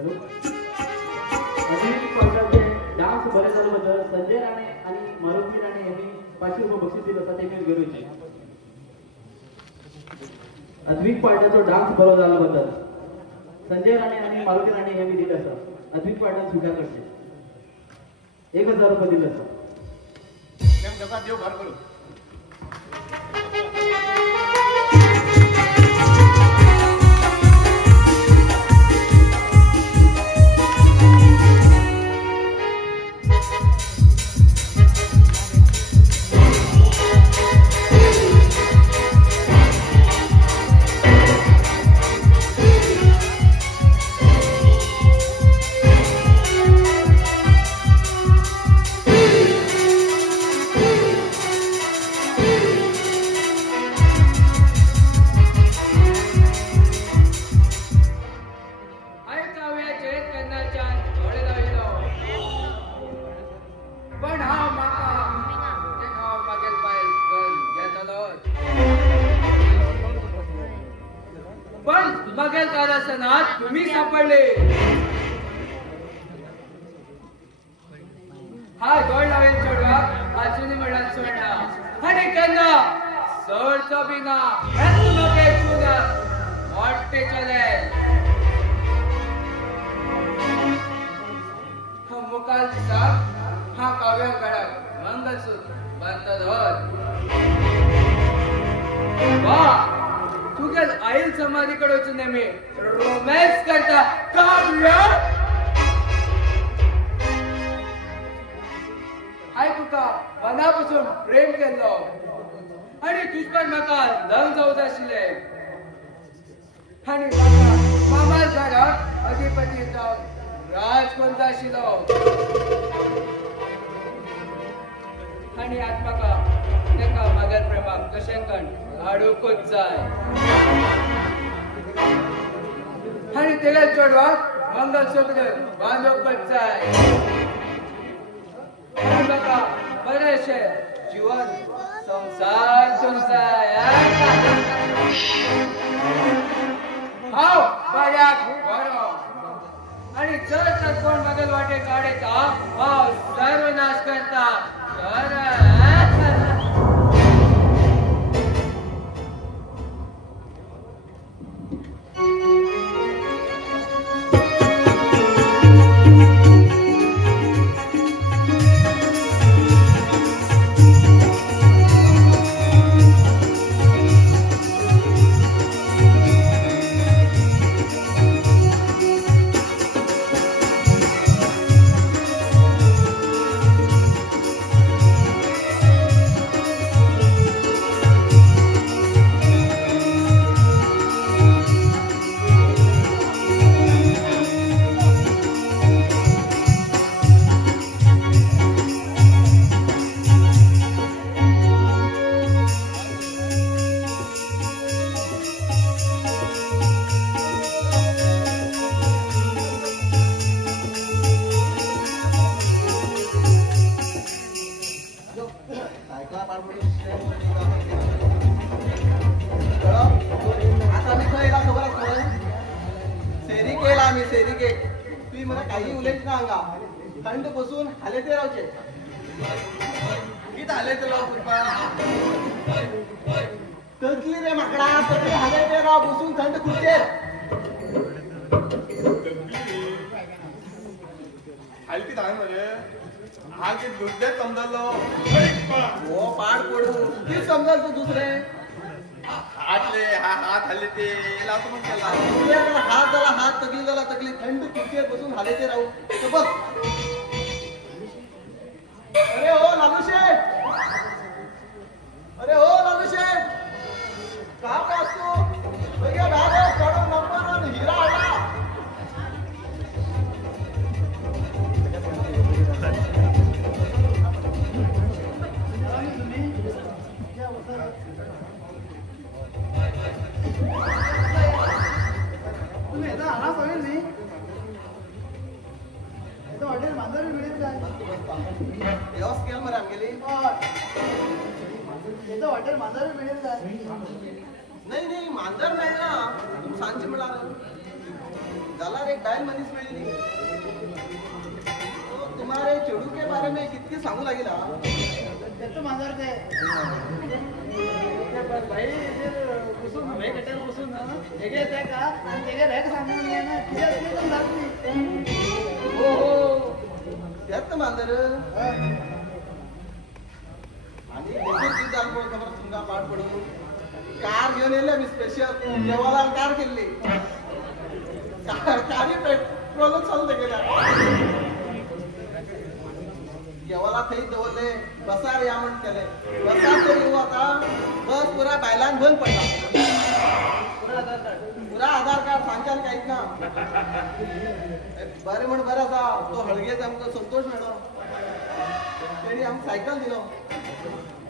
हॅलो अद्विक पार्टाचे डान्स बरे झाल्याबद्दल संजय राणे आणि मारुती राणे यांनी 500 रुपये बक्षीस दिलं असं ते मी गेलोचे. अद्विक पार्टाचा डान्स बरो झाल्याबद्दल संजय राणे आणि मारुती राणे यांनी दिलं असं अद्विक पार्टा सुद्धा करते 1000 रुपये दिलं असं. देव घर करू. तुम्ही सापडले. हा गोड लावेल चढवा अजूनही म्हणा सोडला आणि केंद्र सोडचं बिना नको चुना वाटते चले. हा मुकाल दिसा हा काव्या गडात मंगलसूत्र बांधत वा तुझ्या आईल समाधीकडे वचून नेहमी रोमॅन्स करता काव्य हाय तुका मनापासून प्रेम केलो आणि तुझपर म्हाका लग्न जावंक आशिल्ले आणि म्हाका मामा घरात अधिपती जावन राज कोणता आशिल्लो आणि आज म्हाका तेका मागेल प्रेमाक कशें कण हाडूकूच जाय आणि तेगे चेडवाक मंगलसूत्र बांदूकच जाय आणि म्हाका बरेशें जीवन संसार जाय. हांव बऱ्याक बरो आणि जर तर कोण मागेल वाटे काडयता हांव सर्वनाश करता. थंड बसून हाले ते रावचे कित हाले ते राव तकली रे माकडा तकली हाले ते राव बसून थंड खुर्चेर हलकी धाय मरे हा की दुसरे समजलो ओ पाड पडू ती समजल तू दुसरे हातले हात हल्ले ते लावतो मग त्याला हात झाला हात तकली झाला तकली थंड खुर्चीवर बसून हाले ते राहू तर बघ. अरे ओ लालू शेठ, अरे ओ लालू शेठ, का असतो भैया भाडे कडून नंबर आणि हिरा आला. तुम्ही एकदा आणा पडेल नाही हॉटेल बांधावी मिळेल काय व्यवस्थ केलं मरे आमगेली हॉटेल बांधावी मिळेल काय नाही नाही मांजर नाही ना सांची मिळालं जाल्यार एक बायल मनीस मेळिल्ली. तुम्हारे चेडू के बारे में कितके सांगू लागिला. त्याचं मांजर ते भाई बसून हवे कट्यार बसून हेगे येते का आणि तेगे रॅक सांगून ये ना किती असले पण जात नाही. हो हो त्यात मांजर आणि किती जाल पळो खबर तुमका पाठ पडून कार घेऊन येले मी स्पेशल देवाला कार केली. कारी पेट्रोल चालते गेल्या. देवाला थंय दवरले बसार या म्हण केले. बसार तरी आता बस पुरा बायलांक बंद पडला. पुरा आधार कार्ड सांगच्यान काहीच ना. बरें म्हण बरें आसा तो हळगेच आमकां संतोष मेळ्ळो. तेणी आमकां सायकल दिलो.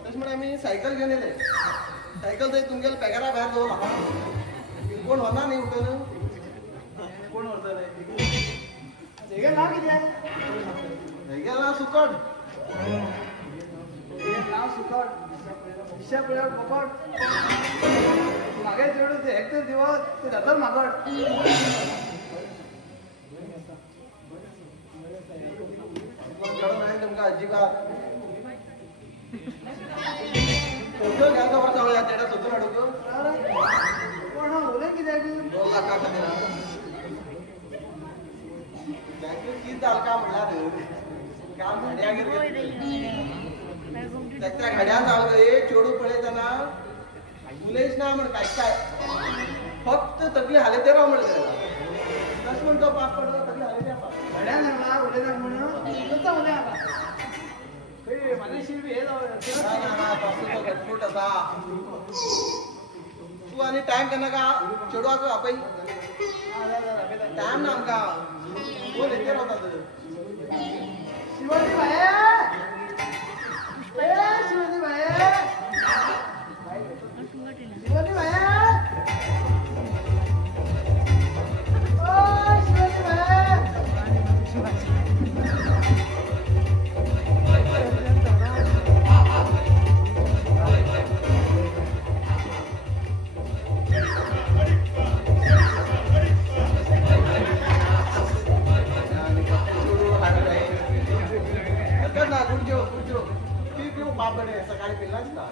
तशें म्हण आमी सायकल घेवन येले. सायकल थंय तुमगेले पॅकेरा भायर दवरला. कोण व्हरना न्ही उठून. कोण व्हरतले. तेगे नाव कितें. तेगे नांव सुकट. नाव सुकट दिशा पळय फकट. म्हागे चेडू ते एक तर दिवस ते जातात म्हाकट. तुमकां अजिबात सोदून घालता पडटा वळ्या तेडा सोदून हाडूक. कोण उलय कित्याक 2 लाखां खातीर. बँकेत कितें जालें काय म्हणल्यार काम घड्यागेर त्या घड्यान जावं रे चेडू पळयतना उलयच ना म्हण काय फक्त तकली हाले ते राव म्हण तशें म्हण तो पास पडलो तकली हाले ते घड्यान हाडला उलयनाक म्हणून कसो उलय आला. खंय मानेशीर बी हे तो घटमूट आसा. तूं आनी टायम केन्ना का चेडवाक आपय टायम ना आमकां. कोण येते रावतात. शिवाजी भाये शिवाजी भाये शिवाजी भाये ओ शिवाजी भाये. सकाळी पिल्लाच ना.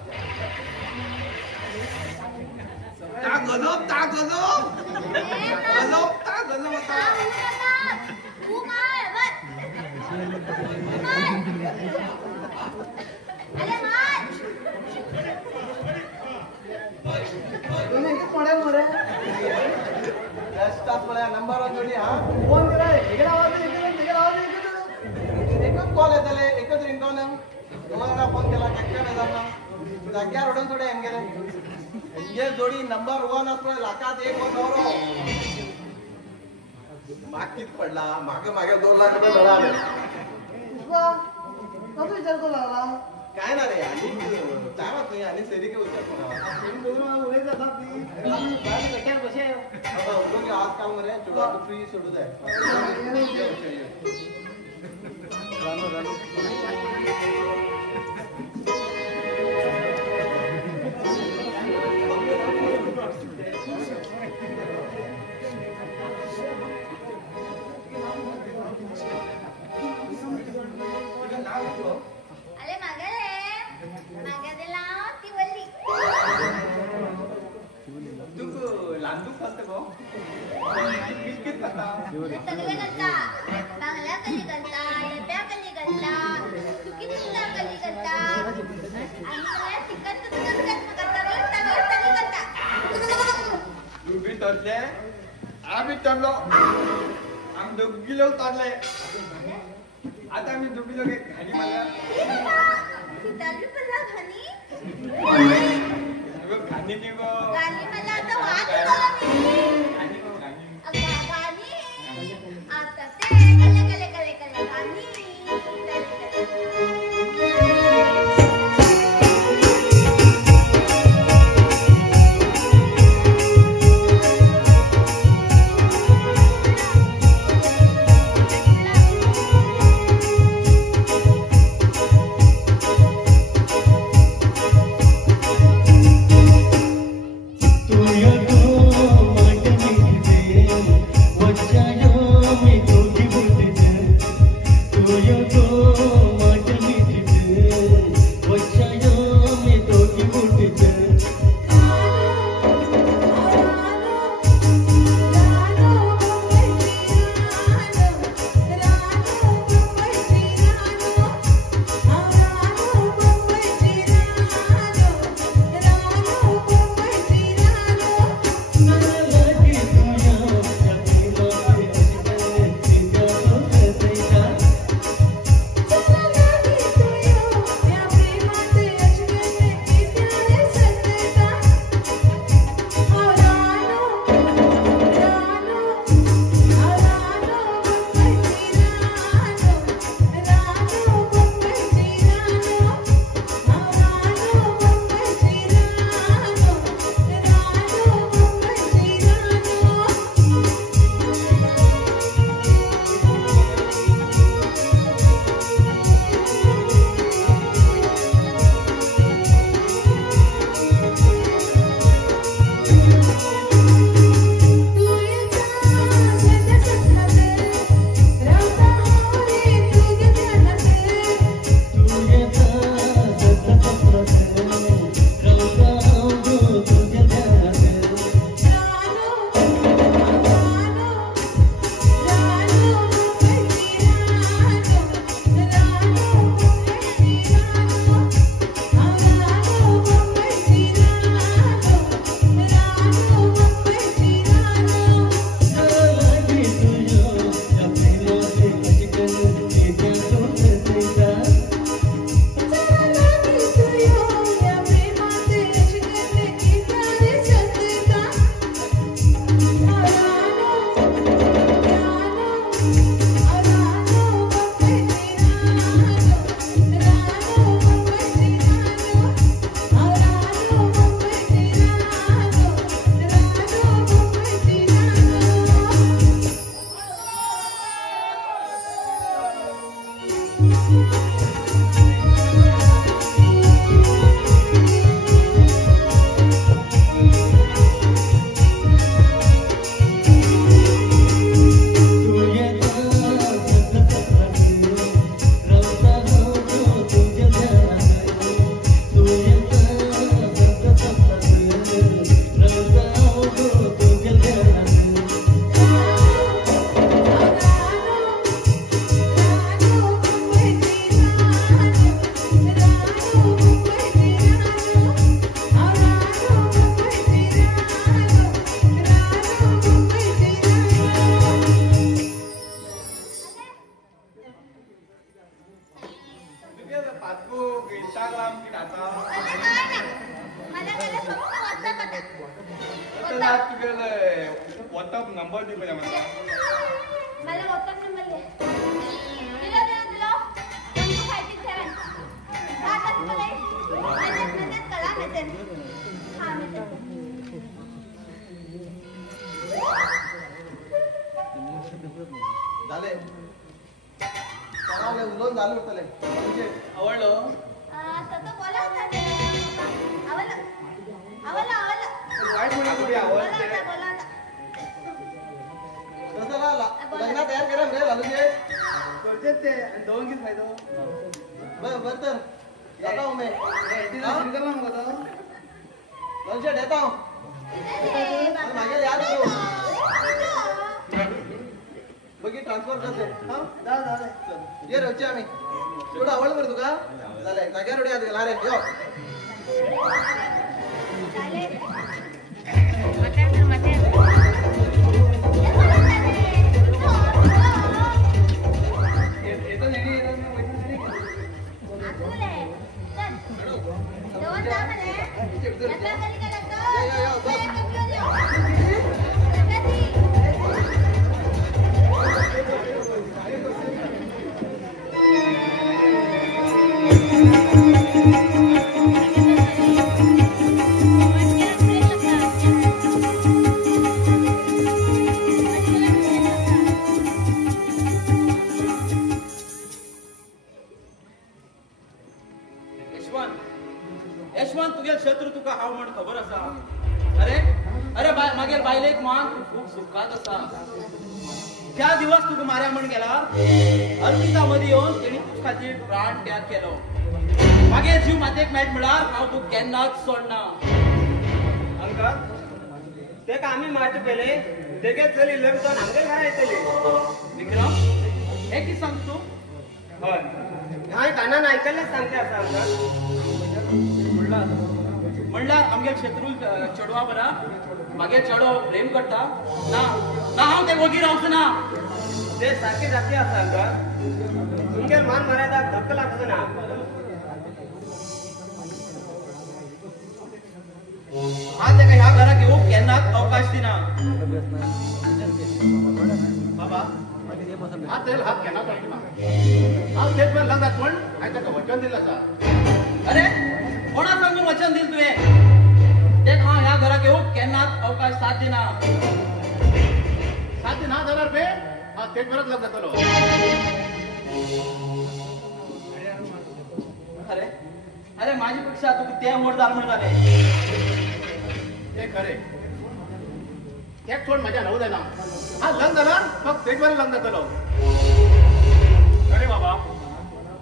नंबर जोडी हा फोन करा. एकच आवाज एकच कॉल येतले एकच रिंगटोन. तुम्हाला फोन केला काय जाता जाग्यार उडून थोडे हेम गेले. हे जोडी नंबर 1 असतो लाखात एक नवरो. माग कित पडला मागे 2 लाख रुपये धडा आले. कसं विचार करू लागला. काय ना रे आणि टायमात नाही आणि सेरी काय विचार करा. उलय जातात ती कट्यार बसे उडून आजकाल मरे चोडा फ्री सोडू जाय. अरे मागेला ती वल्ली. तू लांदूक करते गो. कित करता. सगळे करता. बांगल्या कली करता. लेप्या कली करता. सुकी तुला कली करता. आणि सगळ्या तिकट करता रे. सगळं करता. तू बी तरले आम्ही तरलो. आम्ही दोघी लोक तरले. आता आम्ही दोघी लोक एक घाणी मारल्या. किताबी पल्ला घाणी. घाणी नी गो. गाणी मला आता वाद झाला मी. गाणी आता ते कले गाणी. तुया तो नंबर दे पहिले मला. मला WhatsApp नंबर दे. दिला. तुमची माहिती ठेवा. आता तुम्हाला नंतर कळा नंतर. हां नंतर. झाले चांगले उलोन झालं उठले म्हणजे आवडलो तसं बोला होता ते. आवडलं. वाईट म्हणा कुठे आवडते. बोला होता. कसं लग्न तयार करा रे लालूचे करते ते दोन गीत फायदो बर तर जाता हूं मैं सिंगल ना मग लंच देता हूं मागे याद करो बघी ट्रान्सफर करते हां दा ये रोजचे आम्ही तेवढं आवडलं बरं तुका झालंय जाग्यावर एवढी याद गेला रे यो यशवंत तुगे शत्रू तुका हाव म्हण खबर आसा. अरे मागेर बायलेक मान खूप सुखात आसा. त्या दिवस तुका मार्या म्हण गेला अर्पिता मदी येवन तेणी तुज खातीर प्राण त्याग केलो. मागेर जीव मातेक मेळट म्हळ्यार हांव तुका केन्नाच सोडना. अंकल तेका आम्ही मारचे पहिले तेगे चली लग्न जावन आमगे घरा येतली. विक्रम हे कितें सांगता तूं? हय हांवें कानान आयकल्लें सांगते आसा अंकल. म्हणल्यार आमगे शत्रू चेडवा बरा मागे चेडो प्रेम करता ना हांव ते वगीर रावचो ना. ते सारखे जाती आसा अंकल. तुमगेर मान मर्यादाक धक्को लागचो ना. हांव तेका ह्या घराक येवंक केन्नाच अवकाश दिना. बाबा हा तेल हात केला पाहिजे ना हा तेच पण लग्नात पण काय त्याचं वचन दिलं असा. अरे कोणा सांगून वचन दिल तुवें? तेक हांव ह्या घराक येवंक केन्नाच अवकाश साथ दिना. साथ ना जाणार बे हा तेच परत लग्न जातलो. अरे माझी पेक्षा तुका ते व्हड जाल म्हण जालें. ते खरे एक सोड माझ्या नऊ जायना हा लग्न झालं मग तेच बरं लग्न जातलो. अरे बाबा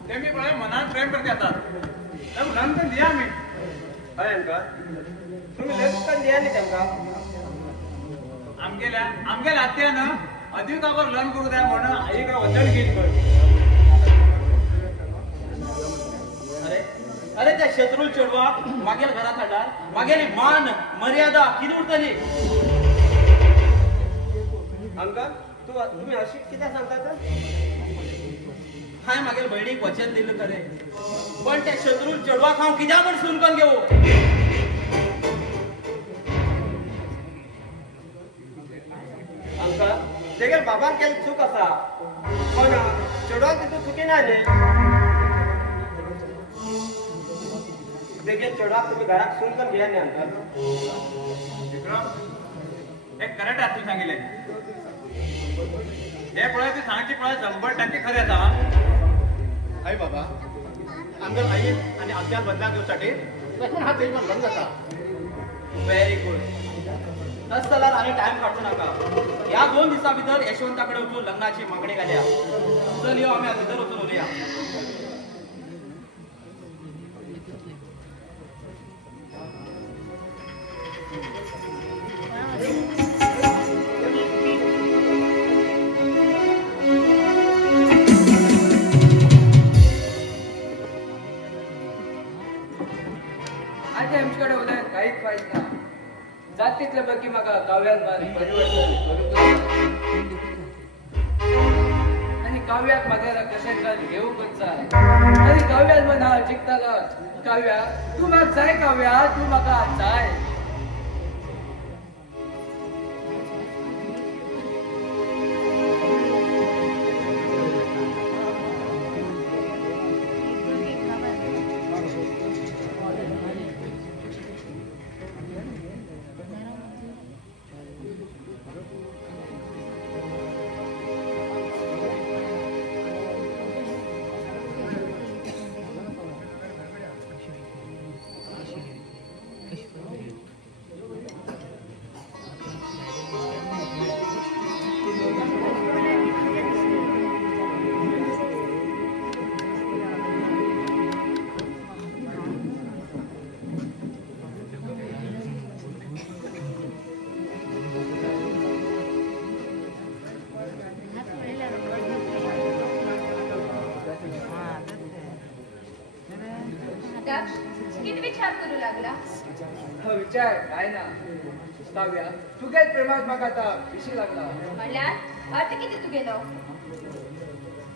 ते मी पण मनात प्रेम करते आता लग्न दिया आम्ही. हय अंकल तुम्ही लग्न पण दिया न्ही तेमकां. आमगेल्या आत्यानं अधिक काबर लग्न करू द्या म्हणून आईकडे वचन घेत कर. अरे त्या शत्रू चेडवा मागेल घरात हाडल्यार मागेली मान मर्यादा कितें उरतली? अंकल तुम्ही अशी कित्याक सांगतात? हांवें मागेल भयणीक वचन दिल्लें खरें पण त्या शत्रू चेडवाक हांव कित्याक म्हण सून करून घेवं? अंकल तेगेर बाबान केलें चूक आसा पण चेडवाक तितून चुकी ना न्ही. तेगेर चेडवाक तुम्ही घराक सून करून घेया न्ही अंकल. विक्रम हे करेक्ट आहा तू सांगितले. हे पळय तू सांगची पळय 100% खरें आसा. आई बाबा आमच्या आई आणि आज्ञा बदला घेऊसाठी लक्ष्मण हा तेज पण लग्न जाता. Very good. तस जाल्यार आनी टायम काडचो नाका. ह्या 2 दिसां भितर यशवंताकडे वचून लग्नाची मागणी घालया. चल यो आमी भितर वचून उलया. आतां आमचे कडेन उलयन कांयच फायद ना. जात तितले बाकी म्हाका काव्यान परिवर्तन करूंक आनी काव्याक म्हाका कशें कर घेवंकच जाय. आनी काव्यान म्हण हांव जिखतालो. काव्या तूं म्हाका जाय. काव्या तूं म्हाका जाय. दक्ष किती विचार करू लागला? विचार काय ना काव्या तू काय प्रेमात म्हाका आता विशी लागला म्हणल्यार अर्थ किती तू गेलो?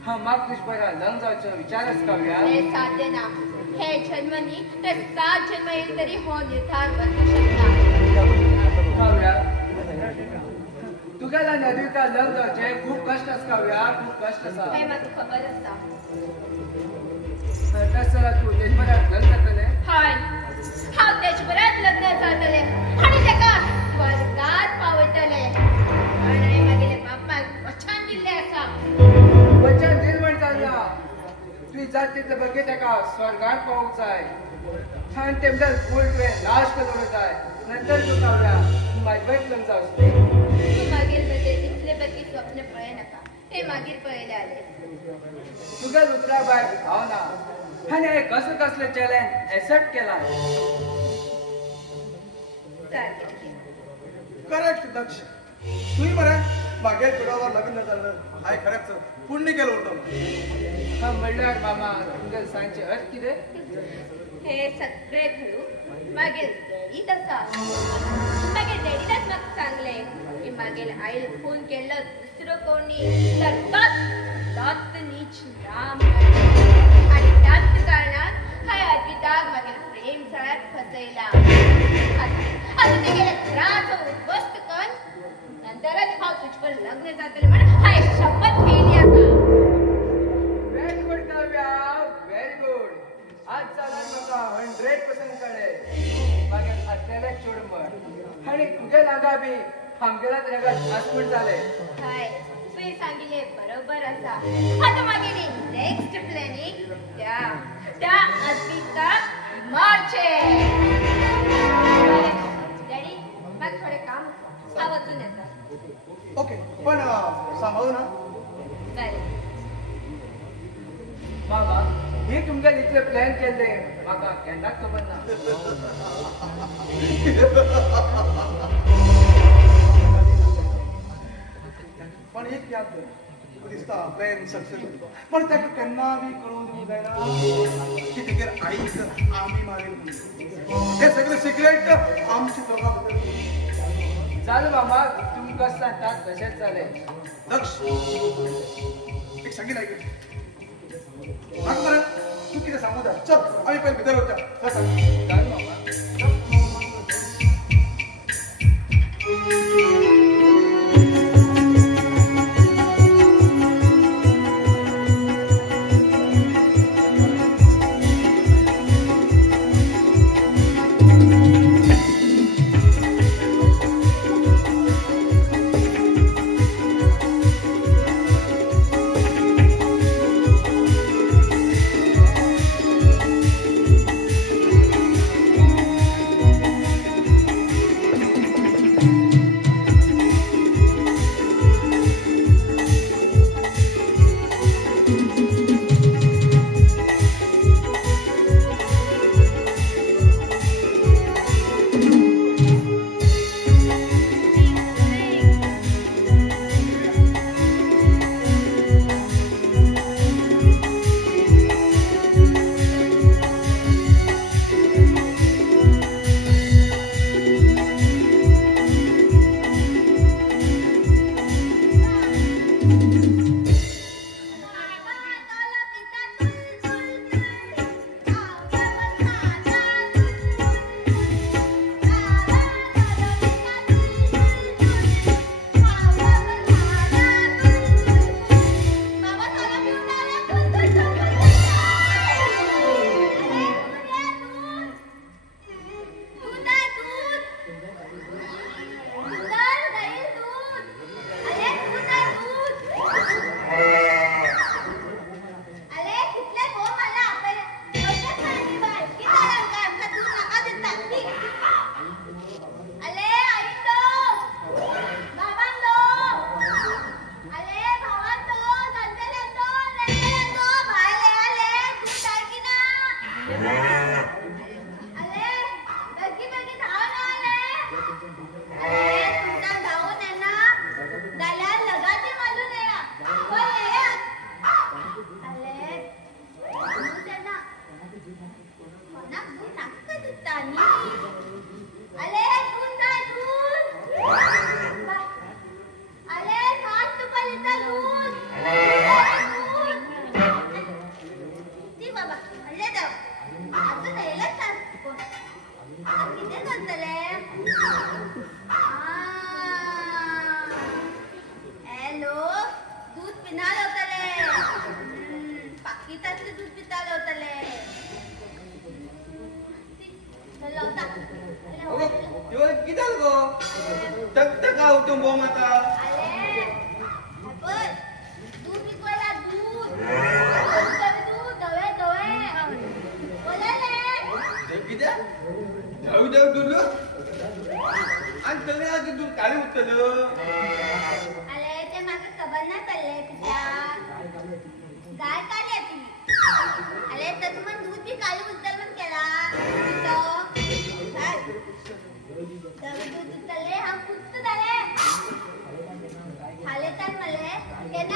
हा माग दुष्परा लग्न जावचो विचारच काव्या हे साध्य ना. हे जन्मनी तर 7 जन्म येईल तरी हो निर्धार बदलू शकता. काव्या तुगेला नदीका लग्न जावचे खूप कष्ट आस काव्या खूप कष्ट आसा हे म्हाका खबर आसा. तसं तू देशभरात लग्न जातले हाय हांव देशभरात लग्न जातले आणि ताका स्वर्गात पावयतले. पण हांवें मागेले बापाक वचन दिल्लें आसा. वचन दिल म्हण चालला तुझी जात तितले बघे ताका स्वर्गात पावूंक जाय आणि तेमच्यात फूल तुवें लास्ट करूंक जाय. नंतर तू कावल्या माझी वाईट लग्न जावचें तूं मागीर मध्ये इतले बगी स्वप्न पळय नाका. ते मागीर पळयले आले. तुगे उतरा भायर हांव ना आणि हे कसं कसलें चॅलेंज एक्सेप्ट केला. करेक्ट दक्ष तुम्ही मरे मागे चुडावर लग्न झालं हाय खरंच पुण्य केलं होतं. हा म्हणल्यार मामा तुमगे सांगचे अर्थ कितें? हे सगळे घडू मागील ईद आसा. मागीर डॅडीलाच म्हाका सांगले की मागील आईल फोन केल्लो दुसरो कोणी तर तोच नीच राम आणि त्याच कारणान हाय अर्पिताक मागील प्रेम जाळ्यात फसयला. आता ते गेले त्रास उद्ध्वस्त कर नंतरच हांव तुझवर लग्न जातले म्हण हाय शपथ केली आसा. Very good Kavya very good. आज चालान म्हाका 100% कळ्ळें मागीर आदलेले चोडमळ आणि तुगे लागा बी आमगेला तेका आसपूट जाले. हाय तुवें सांगिल्लें बरोबर आसा. आता मागीर नेक्स्ट प्लॅनिंग त्या अर्पिताक मारचे. डॅडी म्हाका थोडें काम आसा हांव वचून येता. ओके पण सांभाळू ना. बरें मामा हे तुमगे इतले प्लॅन केल्ले म्हाका केन्नाच खबर ना. पण एक याद दर दिसता प्लॅन सक्सेस पण ताका केन्ना बी कळून दिवंक जायना की तेगेर आईक आमी मारेल. हे सगळे सिक्रेट आमची दोगा भितर जालें मामा तुमकां सांगतात तशेंच जालें. दक्ष एक सांगीन ऐक म्हाका मरे तू कितें सांगू दा. चल आमी पयलीं भितर वचया. काय सांग? जालें मामा. जाऊता अगो त्यो कित्याक गो टकटका उठून बोम आता आले पण दूध विकवायला दूध दवे बोलायले कित्याक जाऊ दूध आणि सगळे आज दूध काढी उठतलं आले ते मागे खबर नाही पडले पित्या गाय काढली ती आले तर तुम्हाला दूध बी काढी उचल